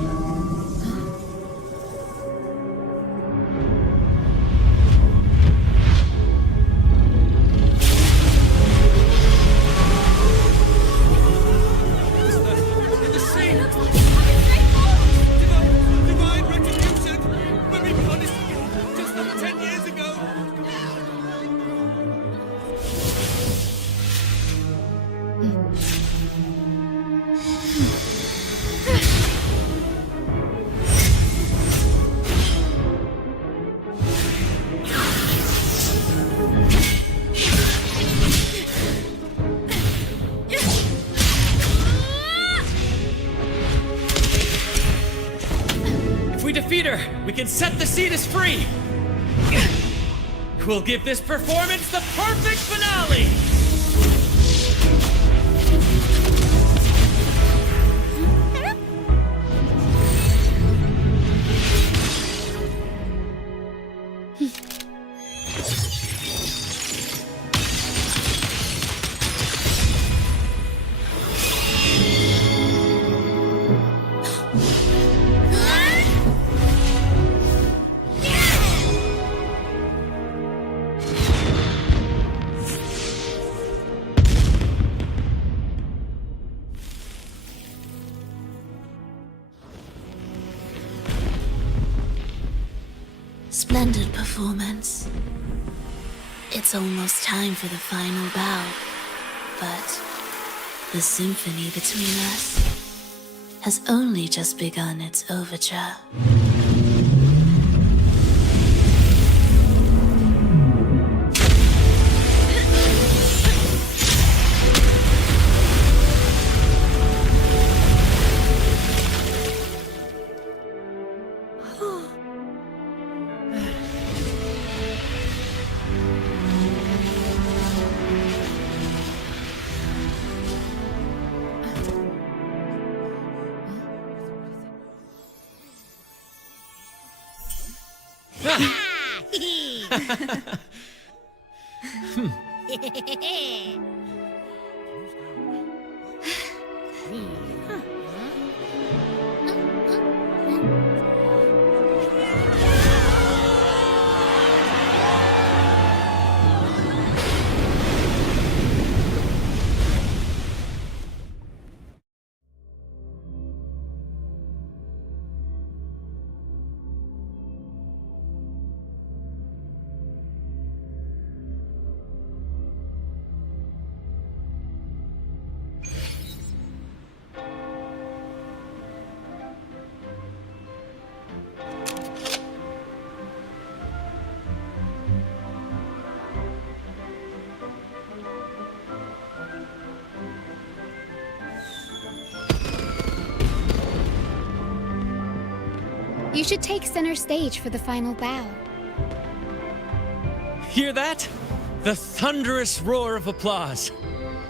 We can set the Cetus free! We'll give this performance the perfect finale! Splendid performance. It's almost time for the final bow, but the symphony between us has only just begun its overture. You should take center stage for the final bow. Hear that? The thunderous roar of applause.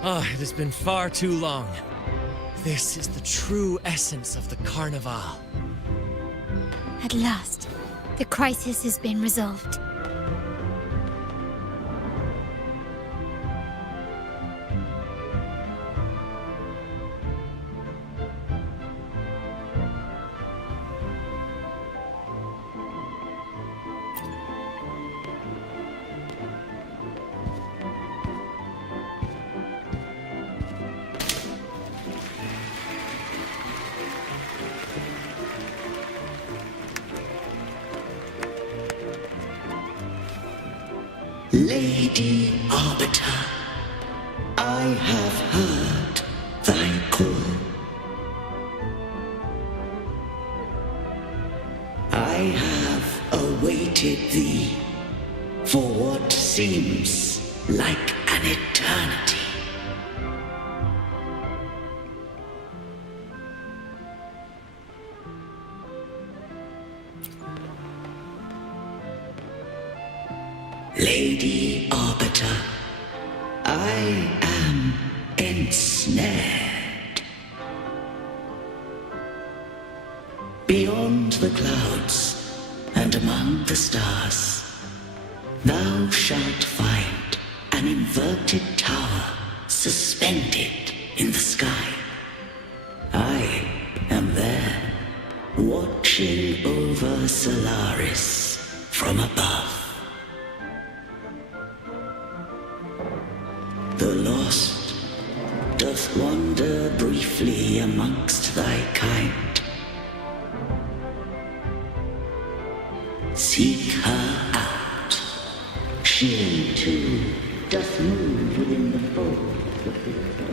Ah, it has been far too long. This is the true essence of the Carnival. At last, the crisis has been resolved. Lady Arbiter, I have heard thy call. I have awaited thee for what seems like an eternity. Lady Arbiter, I am ensnared. Beyond the clouds and among the stars, thou shalt find an inverted tower suspended in the sky. I am there, watching over Solaris from above. The lost doth wander briefly amongst thy kind. Seek her out. She too doth move within the fold of the storm.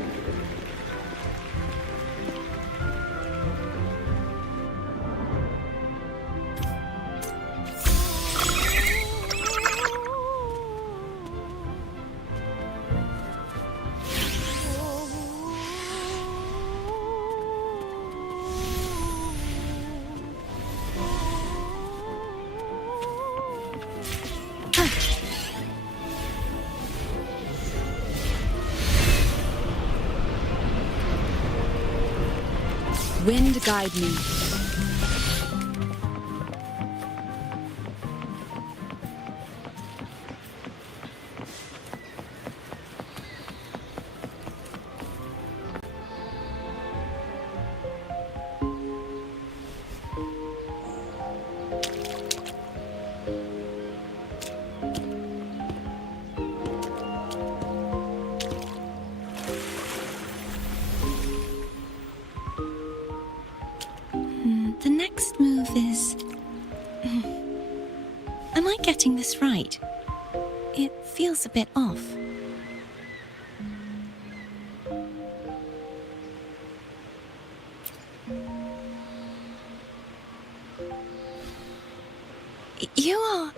Wind guide me. The next move is... Am I getting this right? It feels a bit off. You are...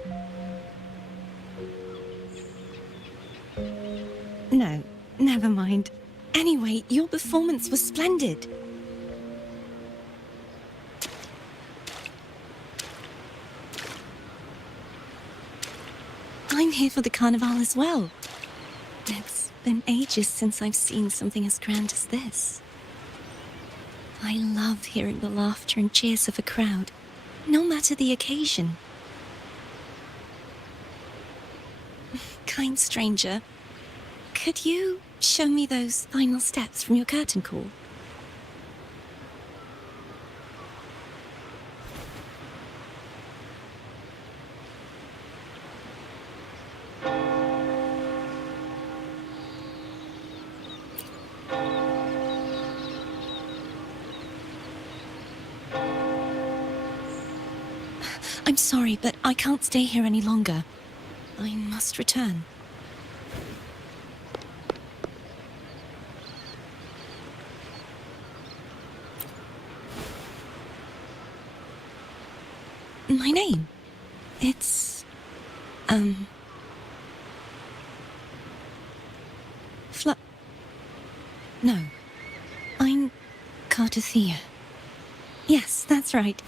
No, never mind. Anyway, your performance was splendid. I'm here for the Carnival as well. It's been ages since I've seen something as grand as this. I love hearing the laughter and cheers of a crowd, no matter the occasion. Kind stranger, could you show me those final steps from your curtain call? I'm sorry, but I can't stay here any longer. I must return. My name? It's... No. I'm Cartothea. Yes, that's right.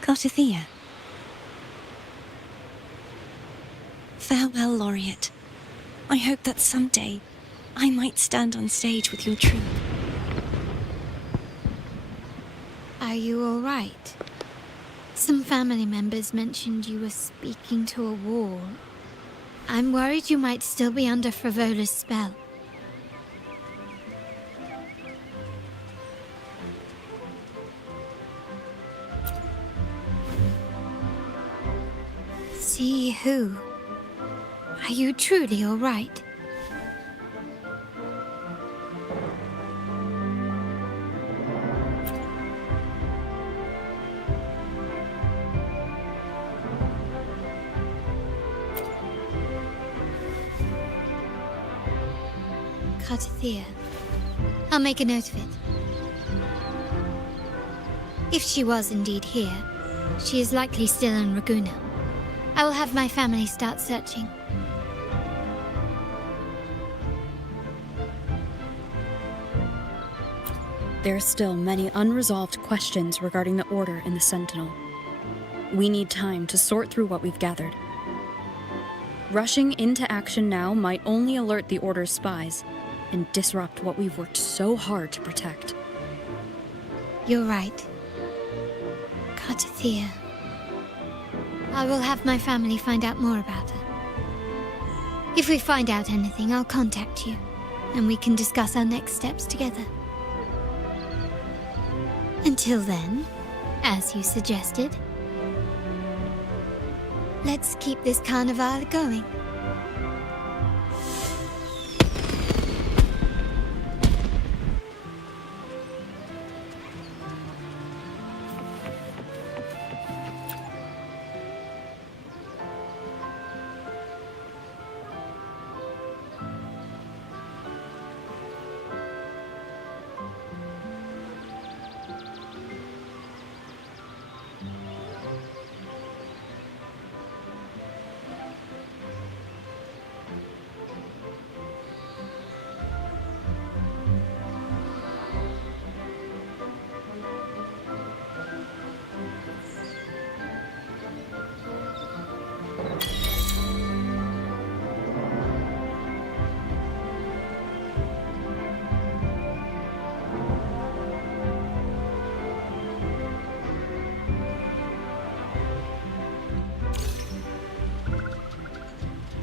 Cartothea. Farewell, Laureate. I hope that someday I might stand on stage with your troupe. Are you all right? Some family members mentioned you were speaking to a wall. I'm worried you might still be under Frivola's spell. See who? Are you truly all right? Cartothea. I'll make a note of it. If she was indeed here, she is likely still in Raguna. I will have my family start searching. There are still many unresolved questions regarding the Order and the Sentinel. We need time to sort through what we've gathered. Rushing into action now might only alert the Order's spies and disrupt what we've worked so hard to protect. You're right. Cartothea. I will have my family find out more about her. If we find out anything, I'll contact you, and we can discuss our next steps together. Until then, as you suggested, let's keep this carnival going.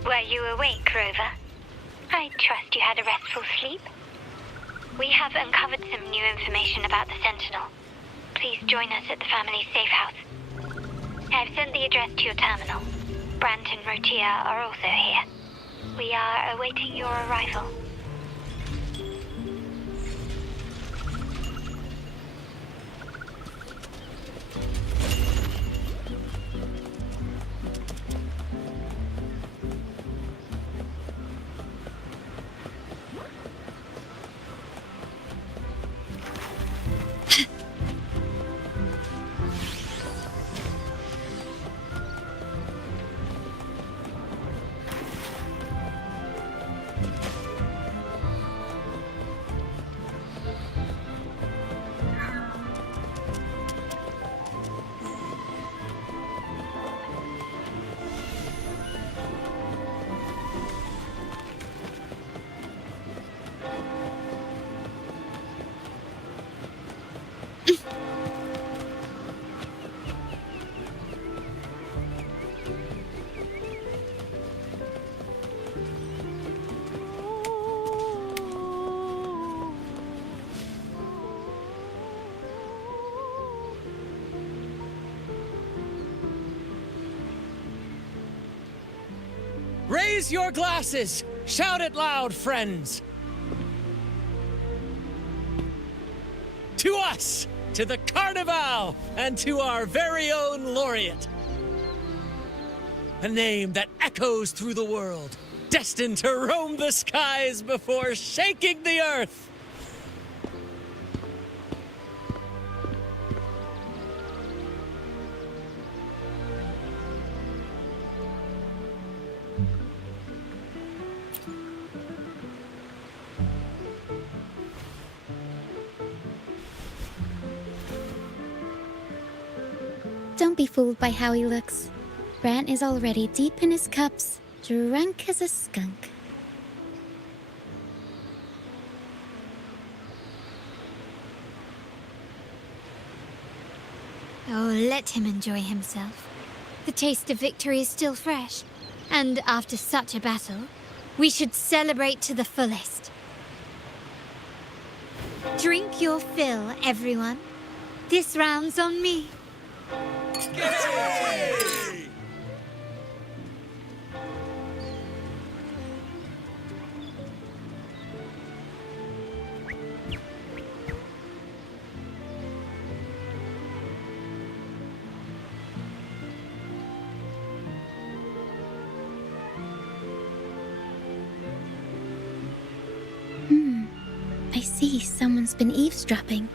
Were you awake, Rover? I trust you had a restful sleep. We have uncovered some new information about the Sentinel. Please join us at the family's safe house. I've sent the address to your terminal. Brant and Rotia are also here. We are awaiting your arrival. Raise your glasses! Shout it loud, friends! To us! To the Carnival! And to our very own laureate! A name that echoes through the world, destined to roam the skies before shaking the earth! Don't be fooled by how he looks. Bran is already deep in his cups, drunk as a skunk. Oh, let him enjoy himself. The taste of victory is still fresh, and after such a battle, we should celebrate to the fullest. Drink your fill, everyone. This round's on me. I see someone's been eavesdropping.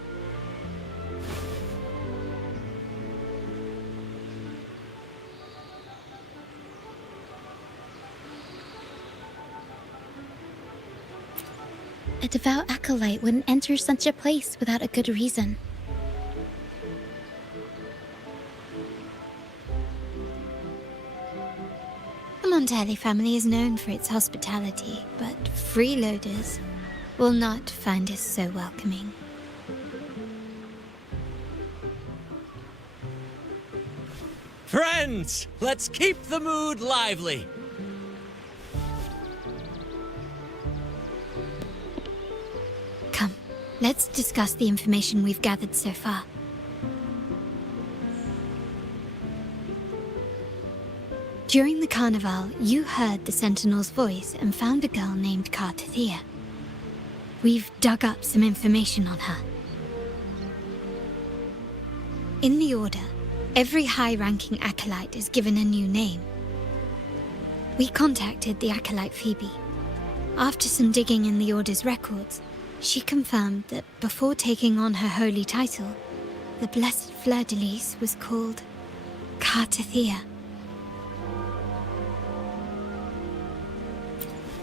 A devout acolyte wouldn't enter such a place without a good reason. The Montelli family is known for its hospitality, but freeloaders will not find us so welcoming. Friends, let's keep the mood lively. Come, let's discuss the information we've gathered so far. During the carnival, you heard the Sentinel's voice and found a girl named Cartathea. We've dug up some information on her. In the Order, every high-ranking acolyte is given a new name. We contacted the acolyte Phoebe. After some digging in the Order's records, she confirmed that before taking on her holy title, the Blessed Fleur-de-Lis was called Cartathea.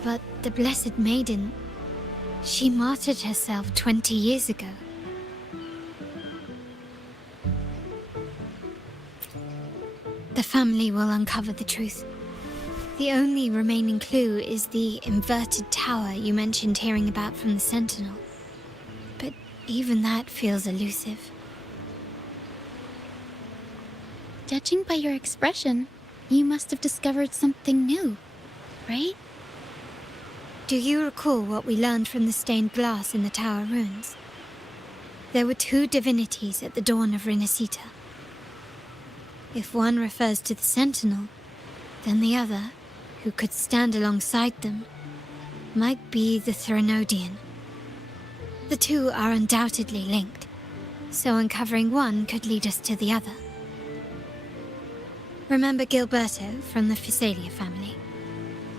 But the Blessed Maiden, she martyred herself 20 years ago. The family will uncover the truth. The only remaining clue is the inverted tower you mentioned hearing about from the Sentinel. But even that feels elusive. Judging by your expression, you must have discovered something new, right? Do you recall what we learned from the stained glass in the tower ruins? There were two divinities at the dawn of Renacita. If one refers to the Sentinel, then the other, who could stand alongside them, might be the Threnodian. The two are undoubtedly linked, so uncovering one could lead us to the other. Remember Gilberto from the Physalia family?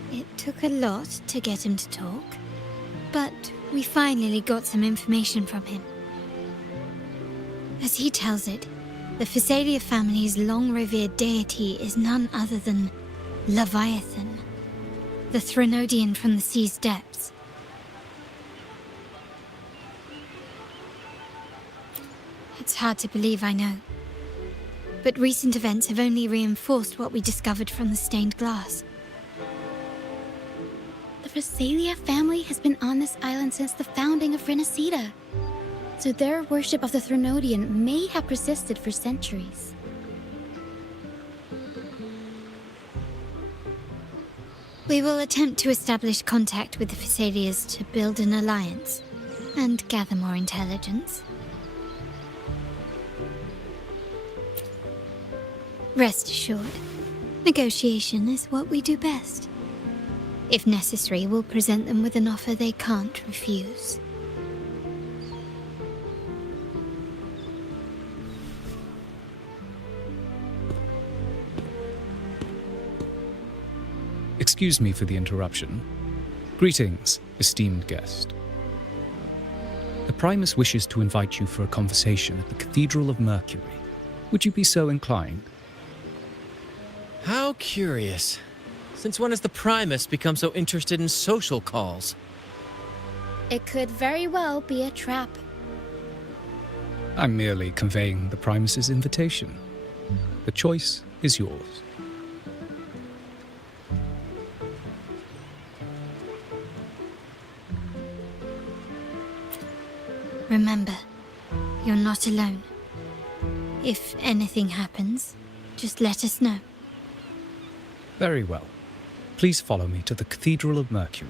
It took a lot to get him to talk, but we finally got some information from him. As he tells it, the Physalia family's long-revered deity is none other than Leviathan, the Threnodian from the sea's depths. It's hard to believe, I know. But recent events have only reinforced what we discovered from the stained glass. The Physalia family has been on this island since the founding of Renacita, so their worship of the Threnodian may have persisted for centuries. We will attempt to establish contact with the Physalias to build an alliance and gather more intelligence. Rest assured, negotiation is what we do best. If necessary, we'll present them with an offer they can't refuse. Excuse me for the interruption. Greetings, esteemed guest. The Primus wishes to invite you for a conversation at the Cathedral of Mercury. Would you be so inclined? How curious. Since when has the Primus become so interested in social calls? It could very well be a trap. I'm merely conveying the Primus's invitation. The choice is yours. Remember, you're not alone. If anything happens, just let us know. Very well. Please follow me to the Cathedral of Mercury.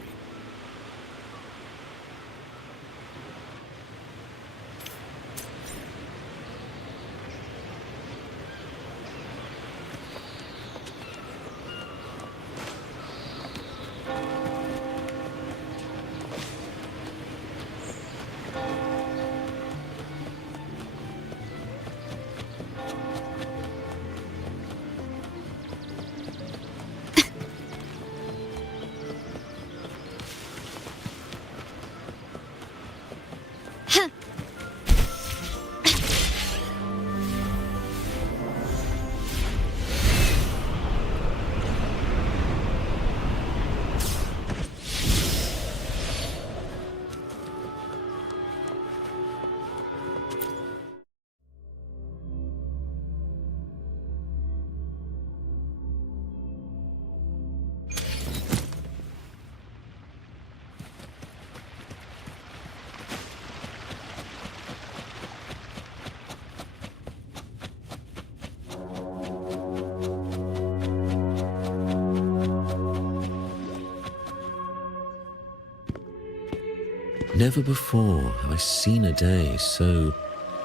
Never before have I seen a day so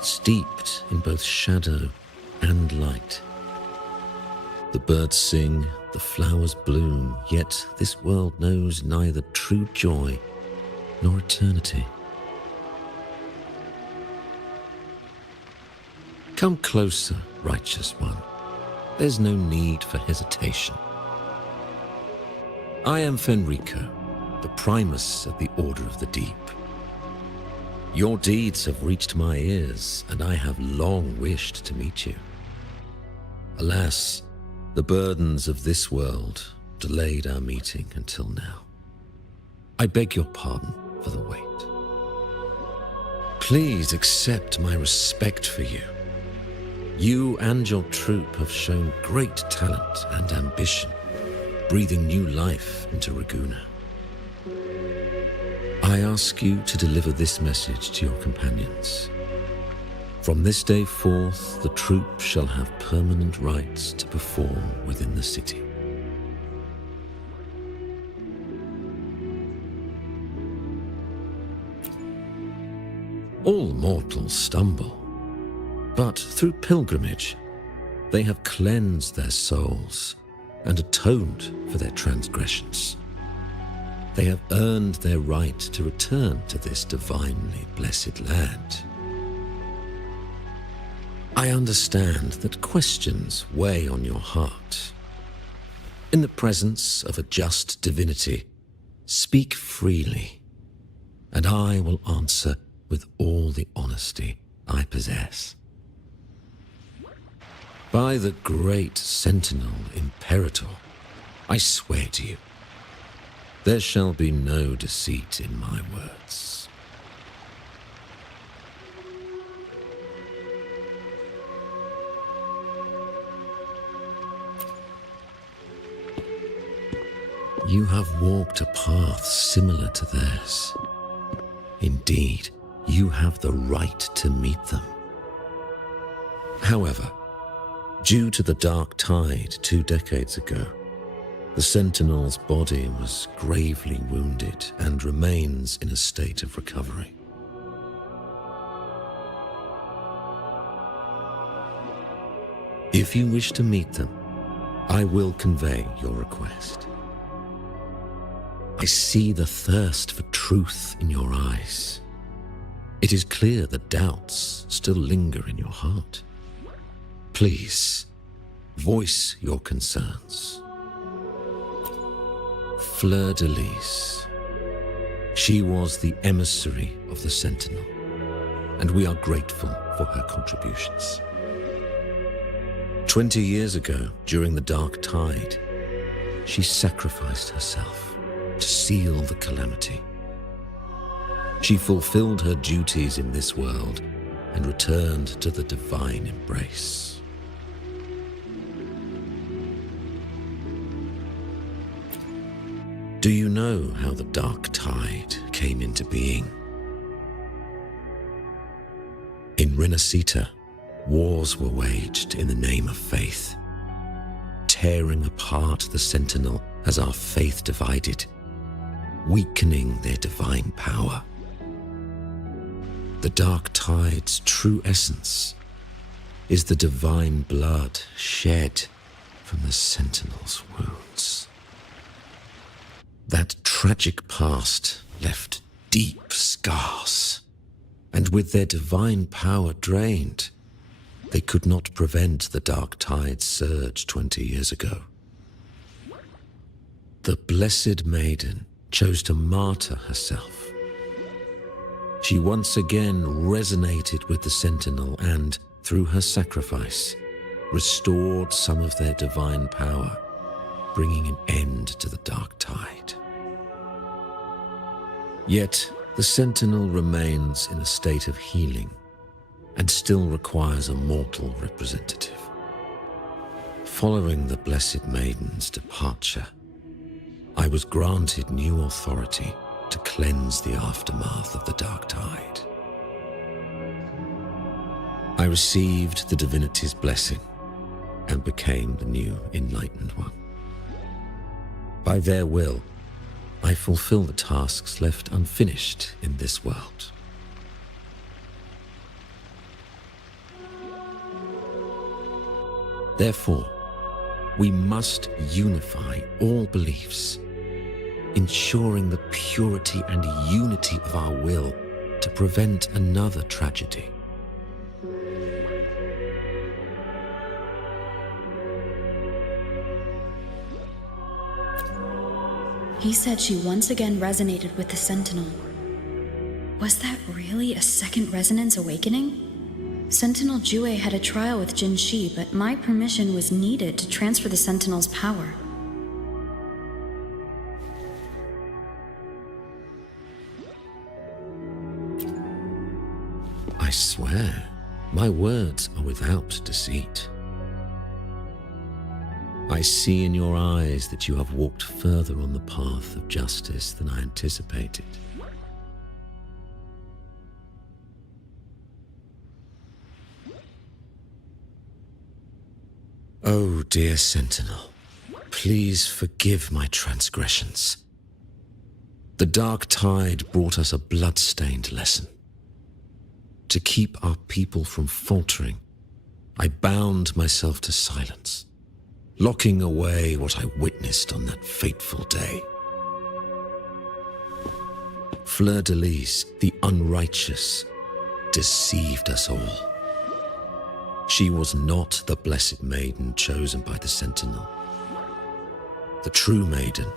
steeped in both shadow and light. The birds sing, the flowers bloom, yet this world knows neither true joy nor eternity. Come closer, righteous one. There's no need for hesitation. I am Fenrico, the Primus of the Order of the Deep. Your deeds have reached my ears, and I have long wished to meet you. Alas, the burdens of this world delayed our meeting until now. I beg your pardon for the wait. Please accept my respect for you. You and your troop have shown great talent and ambition, breathing new life into Raguna. I ask you to deliver this message to your companions. From this day forth, the troop shall have permanent rights to perform within the city. All mortals stumble, but through pilgrimage, they have cleansed their souls and atoned for their transgressions. They have earned their right to return to this divinely blessed land. I understand that questions weigh on your heart. In the presence of a just divinity, speak freely, and I will answer with all the honesty I possess. By the great Sentinel Imperator, I swear to you, there shall be no deceit in my words. You have walked a path similar to theirs. Indeed, you have the right to meet them. However, due to the dark tide 2 decades ago, the Sentinel's body was gravely wounded and remains in a state of recovery. If you wish to meet them, I will convey your request. I see the thirst for truth in your eyes. It is clear that doubts still linger in your heart. Please, voice your concerns. Fleur de Lis. She was the emissary of the Sentinel, and we are grateful for her contributions. 20 years ago, during the Dark Tide, she sacrificed herself to seal the calamity. She fulfilled her duties in this world and returned to the divine embrace. Do you know how the Dark Tide came into being? In Renacita, wars were waged in the name of faith, tearing apart the Sentinel as our faith divided, weakening their divine power. The Dark Tide's true essence is the divine blood shed from the Sentinel's wounds. That tragic past left deep scars, and with their divine power drained, they could not prevent the Dark Tide's surge 20 years ago. The Blessed Maiden chose to martyr herself. She once again resonated with the Sentinel and, through her sacrifice, restored some of their divine power, bringing an end to the Dark Tide. Yet, the Sentinel remains in a state of healing and still requires a mortal representative. Following the Blessed Maiden's departure, I was granted new authority to cleanse the aftermath of the Dark Tide. I received the divinity's blessing and became the new Enlightened One. By their will, I fulfill the tasks left unfinished in this world. Therefore, we must unify all beliefs, ensuring the purity and unity of our will to prevent another tragedy. He said she once again resonated with the Sentinel. Was that really a second resonance awakening? Sentinel Jue had a trial with Jin Shi, but my permission was needed to transfer the Sentinel's power. I swear, my words are without deceit. I see in your eyes that you have walked further on the path of justice than I anticipated. Oh, dear Sentinel, please forgive my transgressions. The Dark Tide brought us a blood-stained lesson. To keep our people from faltering, I bound myself to silence, locking away what I witnessed on that fateful day. Fleur de Lis, the unrighteous, deceived us all. She was not the Blessed Maiden chosen by the Sentinel. The true maiden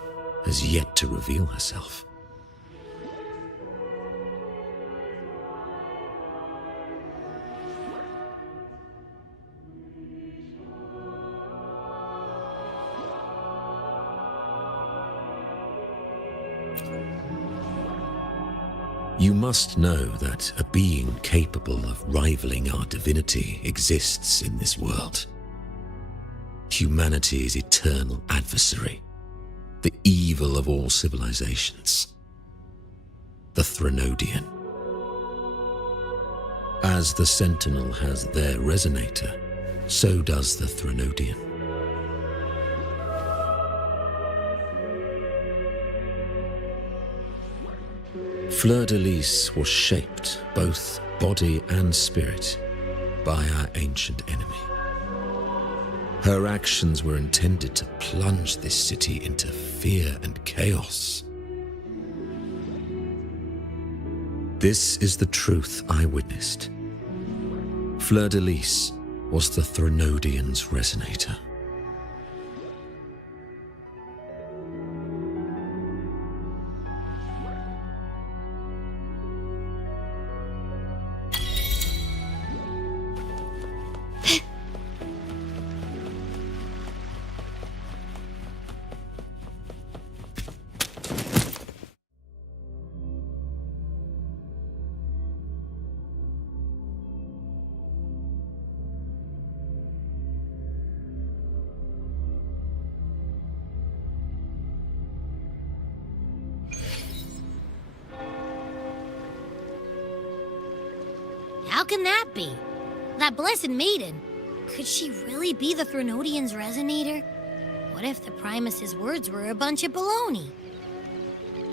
has yet to reveal herself. You must know that a being capable of rivaling our divinity exists in this world. Humanity's eternal adversary, the evil of all civilizations, the Threnodian. As the Sentinel has their resonator, so does the Threnodian. Fleur de Lis was shaped, both body and spirit, by our ancient enemy. Her actions were intended to plunge this city into fear and chaos, This is the truth I witnessed. Fleur-de-Lis was the Threnodian's resonator. How can that be? That blessed maiden. Could she really be the Threnodian's resonator? What if the Primus's words were a bunch of baloney?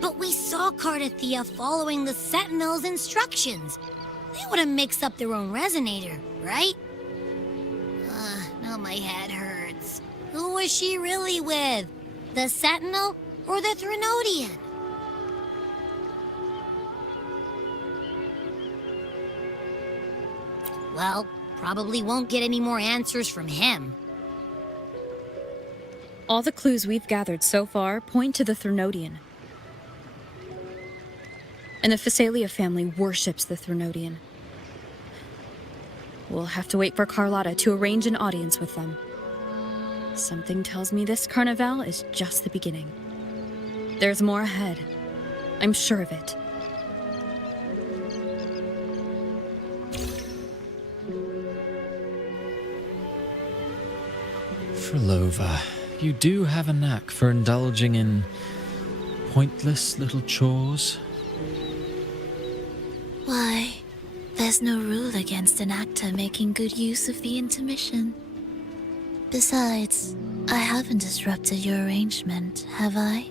But we saw Cardathea following the Sentinel's instructions. They wouldn't mix up their own resonator, right? Now my head hurts. Who was she really with? The Sentinel or the Threnodian? Well, probably won't get any more answers from him. All the clues we've gathered so far point to the Threnodian. And the Phasalia family worships the Threnodian. We'll have to wait for Carlotta to arrange an audience with them. Something tells me this carnival is just the beginning. There's more ahead. I'm sure of it. Frolova, you do have a knack for indulging in pointless little chores. Why, there's no rule against an actor making good use of the intermission. Besides, I haven't disrupted your arrangement, have I?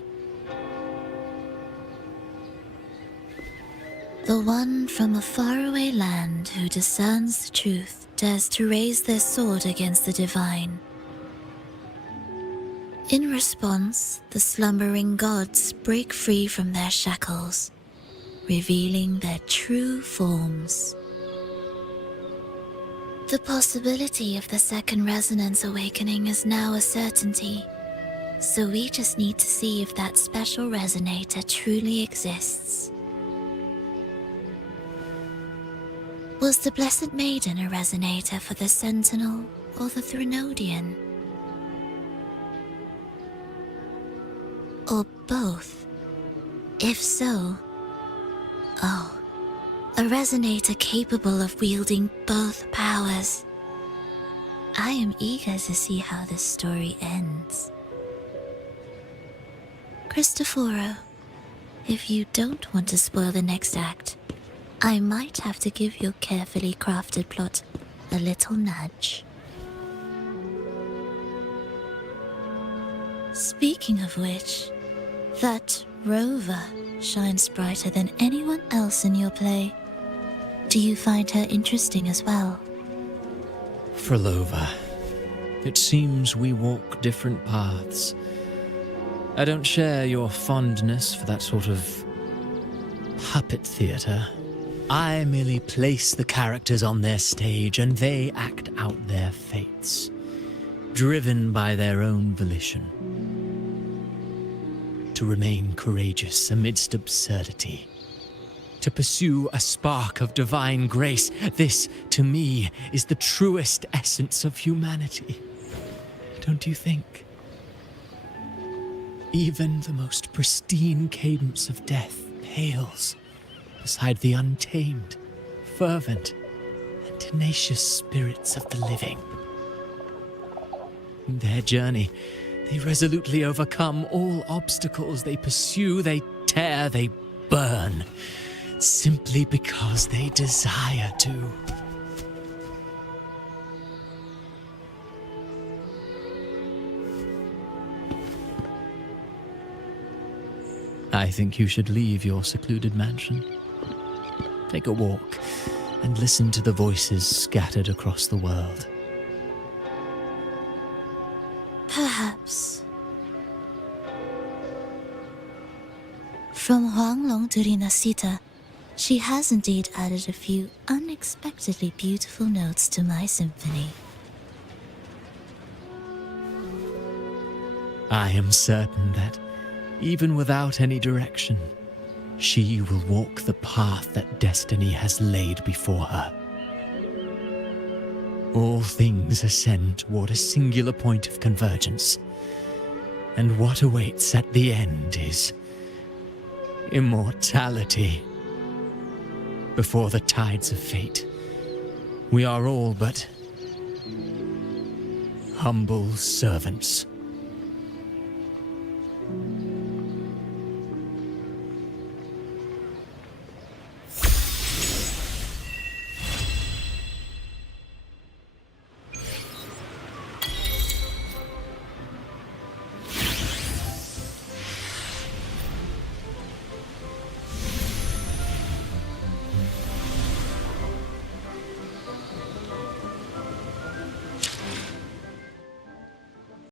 The one from a faraway land who discerns the truth dares to raise their sword against the divine. In response, the slumbering gods break free from their shackles, revealing their true forms. The possibility of the second resonance awakening is now a certainty, so we just need to see if that special resonator truly exists. Was the Blessed Maiden a resonator for the Sentinel or the Threnodian? Or both? If so, a resonator capable of wielding both powers. I am eager to see how this story ends. Cristoforo, if you don't want to spoil the next act, I might have to give your carefully crafted plot a little nudge. Speaking of which, that rover shines brighter than anyone else in your play. Do you find her interesting as well? Frolova, it seems we walk different paths. I don't share your fondness for that sort of puppet theatre. I merely place the characters on their stage and they act out their fates, driven by their own volition. To remain courageous amidst absurdity. To pursue a spark of divine grace. This, to me, is the truest essence of humanity. Don't you think? Even the most pristine cadence of death pales beside the untamed, fervent, and tenacious spirits of the living. In their journey, they resolutely overcome all obstacles. They pursue, they tear, they burn, simply because they desire to. I think you should leave your secluded mansion. Take a walk and listen to the voices scattered across the world. Perhaps. From Huanglong to Rinascita, She has indeed added a few unexpectedly beautiful notes to my symphony. I am certain that, even without any direction, she will walk the path that destiny has laid before her. All things ascend toward a singular point of convergence, and what awaits at the end is immortality. Before the tides of fate, we are all but humble servants.